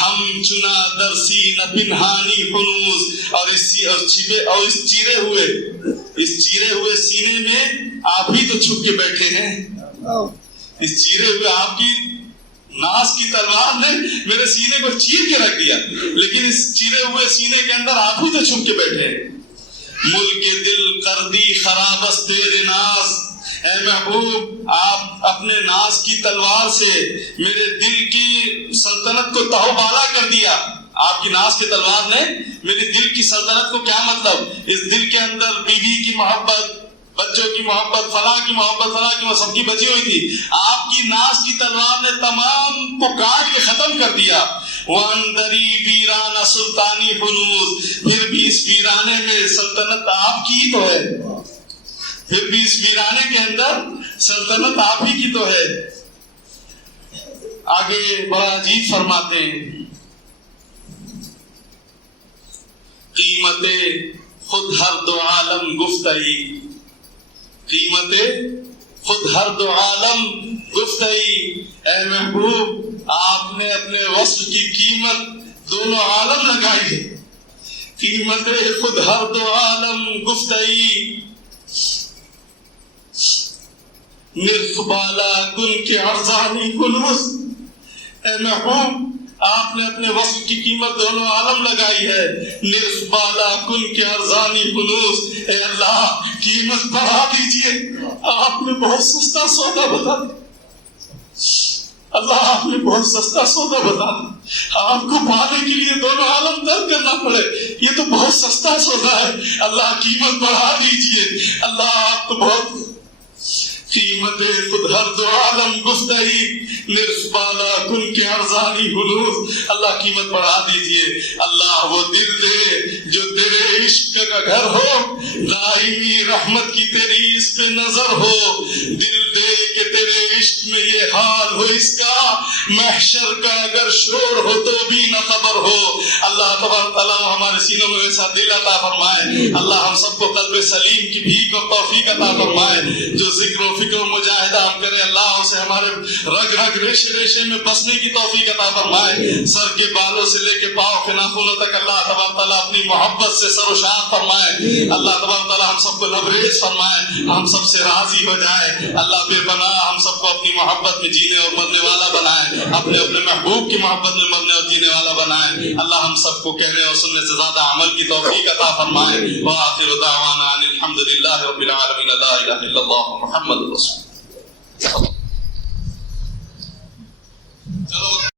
ہم چنا درسی نہ پنہانی ہنوز، اور اس چیرے ہوئے سینے میں آپ ہی تو چھپ کے بیٹھے ہیں۔ اس چیرے ہوئے آپ کی ناز کی تلوار نے میرے سینے کو چیر کے رکھ دیا، لیکن اس چیرے ہوئے سینے کے اندر آپ ہی تو چھپ کے بیٹھے ہیں۔ ملک دل کردی خرابست تیرے ناز، اے محبوب آپ اپنے ناز کی تلوار سے میرے دل کی سلطنت کو تہو بالا کر دیا۔ آپ کی ناز کی تلوار نے میری دل کی سلطنت کو، کیا مطلب، اس دل کے اندر بیوی کی محبت، بچوں کی محبت، فلاں کی محبت، فلاں کی محبت سب کی بچی ہوئی تھی. آپ کی ناز کی تلوار نے تمام کو کاٹ کے ختم کر دیا. وَاَنْدَرِي وِيرَانَ سُلْطَانِ حُنُوز، پھر بھی اس ویرانے میں سلطنت آپ کی تو ہے، پھر بھی اس ویرانے کے اندر سلطنت آپ ہی کی تو ہے. آگے بڑا عجیب فرماتے ہیں، قیمت خود ہر دو عالم گفتئی، قیمت خود ہر دو عالم گفتئی. اے محبوب، آپ نے اپنے وصف کی قیمت دونوں عالم لگائی ہے. قیمت خود ہر دو عالم گفتئی، نرخ بالا کن کے ارزانی کنوز. اے محبوب، آپ نے اپنے وصف کی قیمت دونوں عالم لگائی ہے. نرخ بالا کن کے ارزانی کنوز. اے اللہ، قیمت بڑھا دیجئے، آپ نے بہت سستا سودا بتا دیا. اللہ، آپ نے بہت سستا سودا بتا دیا. آپ کو پانے کے لیے دونوں عالم ترک کرنا پڑے، یہ تو بہت سستا سودا ہے. اللہ، قیمت بڑھا دیجئے. اللہ، آپ تو بہت قیمت خود ہر دو عالم گفتئی، نرخ بالا کن کے ارزانی حلوز. اللہ، قیمت بڑھا دیجئے. اللہ، وہ دل دے جو تیرے عشق کا گھر ہو، دائمی رحمت کی تیری اس پہ نظر ہو. دل دے کہ تیرے عشق میں یہ حال ہو اس کا، محشر کا اگر شور ہو تو بھی نہ خبر ہو. اللہ تبارک تعالیٰ ہمارے سینوں میں ویسا دل عطا فرمائے. اللہ ہم سب کو قلب سلیم کی بھیک اور توفیق عطا فرمائے. جو ذکر و فکر و مجاہدہ ہم کریں، اللہ اسے ہمارے رگ رگ ریشے ریشے میں بسنے کی توفیق عطا فرمائے. سر کے بالوں سے لے کے پاؤں کے ناخنوں تک اللہ تبارک تعالیٰ اپنی محبت سے سر و شاد فرمائے. اللہ تبارک تعالیٰ ہم سب کو لبریز فرمائے، ہم سب سے راضی ہو جائے. اللہ بے پناہ ہم سب کو اپنی محبت میں جینے اور مرنے والا بنائے، اپنے اپنے محبوب کی محبت میں مرنے اور جینے والا بنائے. اللہ ہم سب کو کہنے اور سننے سے زیادہ عمل کی توفیق عطا فرمائے. وآخر دعوانا ان الحمد للہ رب العالمین، لا الہ الا اللہ محمد رسول. چلو